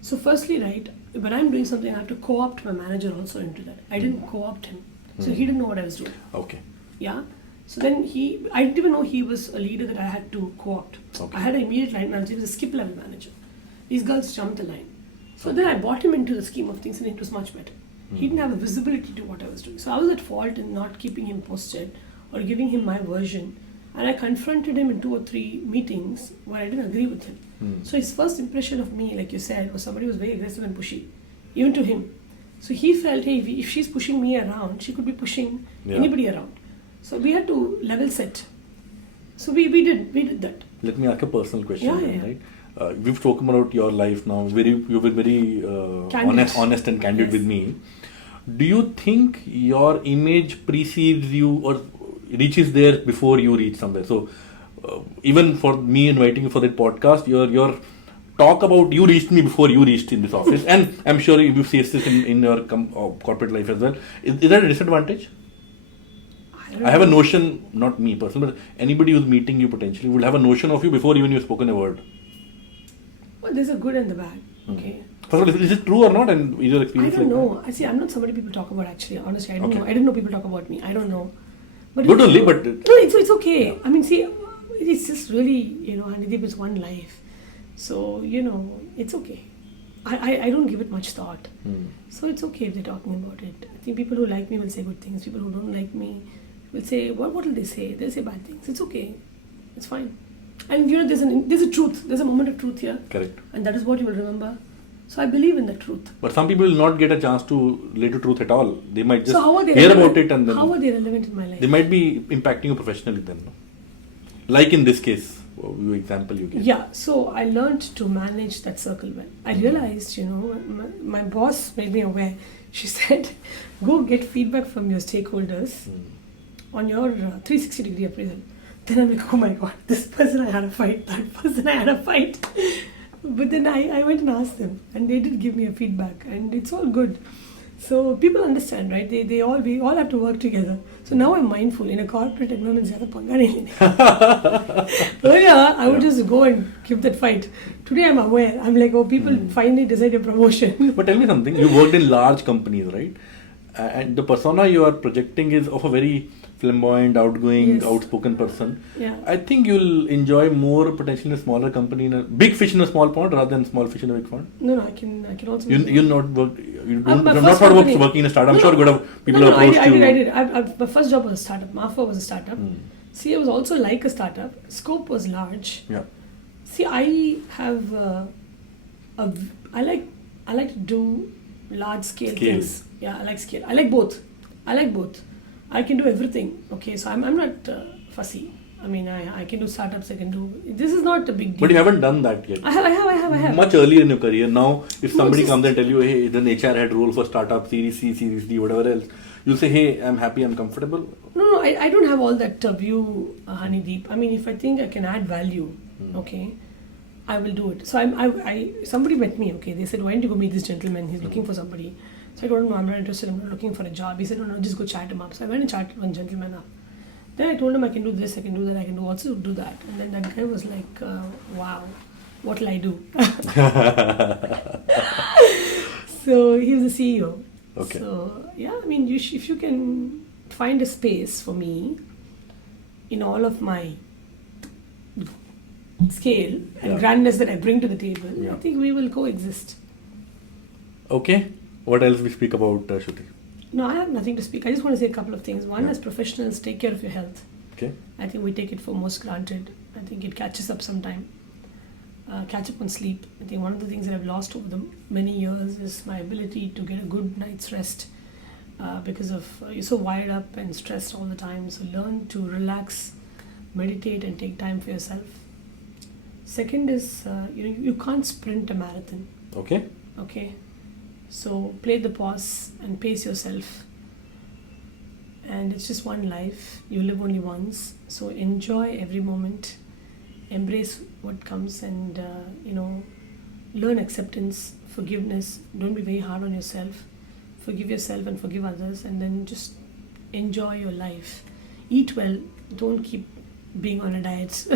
So firstly, right, when I'm doing something, I have to co-opt my manager also into that. I didn't co-opt him. So he didn't know what I was doing. Okay. Yeah. So then I didn't even know he was a leader that I had to co-opt. Okay. I had an immediate line manager. He was a skip level manager. These girls jumped the line. So then I brought him into the scheme of things and it was much better. He didn't have a visibility to what I was doing. So I was at fault in not keeping him posted or giving him my version. And I confronted him in 2 or 3 meetings where I didn't agree with him. So his first impression of me, like you said, was somebody who was very aggressive and pushy, even to him. So he felt, hey, if she's pushing me around, she could be pushing anybody around. So we had to level set. So we did that. Let me ask a personal question. Right? We've spoken about your life now. You've been very honest and candid with me. Do you think your image precedes you or reaches there before you reach somewhere? So even for me inviting you for that podcast, your talk about you reached me before you reached in this office, and I'm sure you face this in your corporate life as well. Is that a disadvantage? I have a notion, not me personally, but anybody who's meeting you potentially will have a notion of you before even you've spoken a word. Well, there's a good and the bad. Okay. First of all, is it true or not? And is your experience? I don't know. I see. I'm not somebody people talk about. Actually, honestly, I don't know. I didn't know people talk about me. I don't know. But good only, but no, it's okay. Yeah. I mean, see, it's just really Hanideep is one life, so it's okay. I don't give it much thought, so it's okay if they're talking about it. I think people who like me will say good things. People who don't like me will say, what will they say? They'll say bad things. It's okay. It's fine. And there's a truth. There's a moment of truth here. Correct. And that is what you will remember. So I believe in the truth. But some people will not get a chance to relate to truth at all. They might just hear about it and then... How are they relevant in my life? They might be impacting you professionally then. Like in this case, your example you gave. Yeah, so I learned to manage that circle well. I realized, my boss made me aware. She said, go get feedback from your stakeholders on your 360-degree appraisal. Then I'm like, oh my God, this person I had a fight, that person I had a fight. But then I went and asked them and they did give me a feedback and it's all good. So people understand, right? We all have to work together. So now I'm mindful. In a corporate environment, I would just go and give that fight. Today I'm aware. I'm like, people finally decide a promotion. But tell me something. You worked in large companies, right? And the persona you are projecting is of a very flamboyant, outgoing, Yes. outspoken person. Yeah. I think you'll enjoy more potentially in a smaller company, in a big fish in a small pond rather than small fish in a big pond. No, I can also. You'll not work. You My don't. You're first not thought about company- working in a startup. I'm No, sure no. good of people No, approached I you. did. My first job was a startup. Marfa was a startup. See, it was also like a startup. Scope was large. Yeah. See, I have I like to do large scale things. Yeah, I like scale. I like both. I can do everything. Okay, so I'm not fussy. I mean, I can do startups. I can do. This is not a big deal. But you haven't done that yet. I have. Much earlier in your career. Now, if somebody just- comes and tell you, hey, the HR head role for startup, Series C, Series D, whatever else, you'll say, hey, I'm happy, I'm comfortable. No, I don't have all that view, Honeydeep. I mean, if I think I can add value, okay, I will do it. So somebody met me, okay, they said, why don't you go meet this gentleman? He's looking for somebody. So I told him, no, I'm not interested, I'm not looking for a job. He said, no, just go chat him up. So I went and chatted one gentleman up. Then I told him I can do this, I can do that, I can also do that. And then that guy was like, wow, what will I do? So he was the CEO. Okay. So yeah, I mean, if you can find a space for me in all of my scale and grandness that I bring to the table, I think we will coexist. Okay. What else we speak about, Shruthi? No, I have nothing to speak. I just want to say a couple of things. One, as professionals, take care of your health. Okay. I think we take it for most granted. I think it catches up sometime. Catch up on sleep. I think one of the things that I've lost over the many years is my ability to get a good night's rest because of you're so wired up and stressed all the time. So learn to relax, meditate, and take time for yourself. Second is you can't sprint a marathon. Okay. So play the pause and pace yourself. And it's just one life. You live only once. So enjoy every moment. Embrace what comes and, learn acceptance, forgiveness. Don't be very hard on yourself. Forgive yourself and forgive others. And then just enjoy your life. Eat well. Don't keep being on a diet.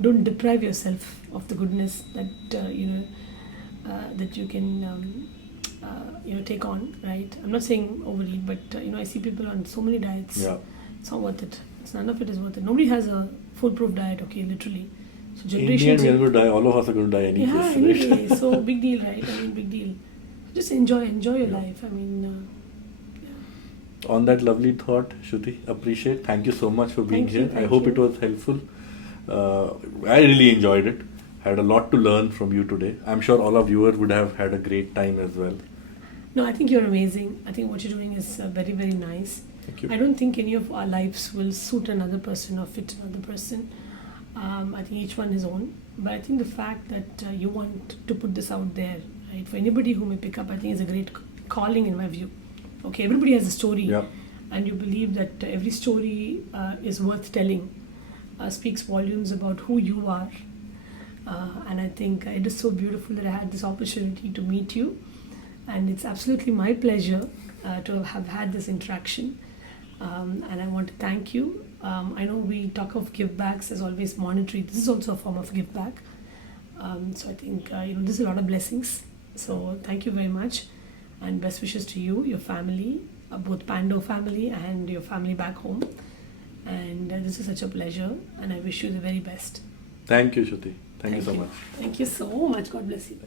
Don't deprive yourself of the goodness that, that you can... take on, right? I'm not saying overeat, but I see people on so many diets. Yeah. It's not worth it. None of it is worth it. Nobody has a foolproof diet, okay, literally. So In the generations. end, we are going to die. All of us are going to die anyway. Yeah, anyway. So big deal, right? I mean, big deal. Just enjoy your life. I mean, On that lovely thought, Shruthi, appreciate. Thank you so much for being here. I Thank hope you. it was helpful. I really enjoyed it. Had a lot to learn from you today. I'm sure all our viewers would have had a great time as well. no, I think you're amazing. I think what you're doing is very, very nice. Thank you. I don't think any of our lives will suit another person or fit another person. I think each one his own. But I think the fact that you want to put this out there, right, for anybody who may pick up, I think is a great calling in my view. Okay, everybody has a story. Yeah. And you believe that every story is worth telling, speaks volumes about who you are. And I think it is so beautiful that I had this opportunity to meet you. And it's absolutely my pleasure to have had this interaction. And I want to thank you. I know we talk of give backs as always monetary. This is also a form of give back. So I think there's a lot of blessings. So thank you very much. And best wishes to you, your family, both Pando family and your family back home. And this is such a pleasure. And I wish you the very best. Thank you, Shruthi. Thank you so much. Thank you so much. God bless you.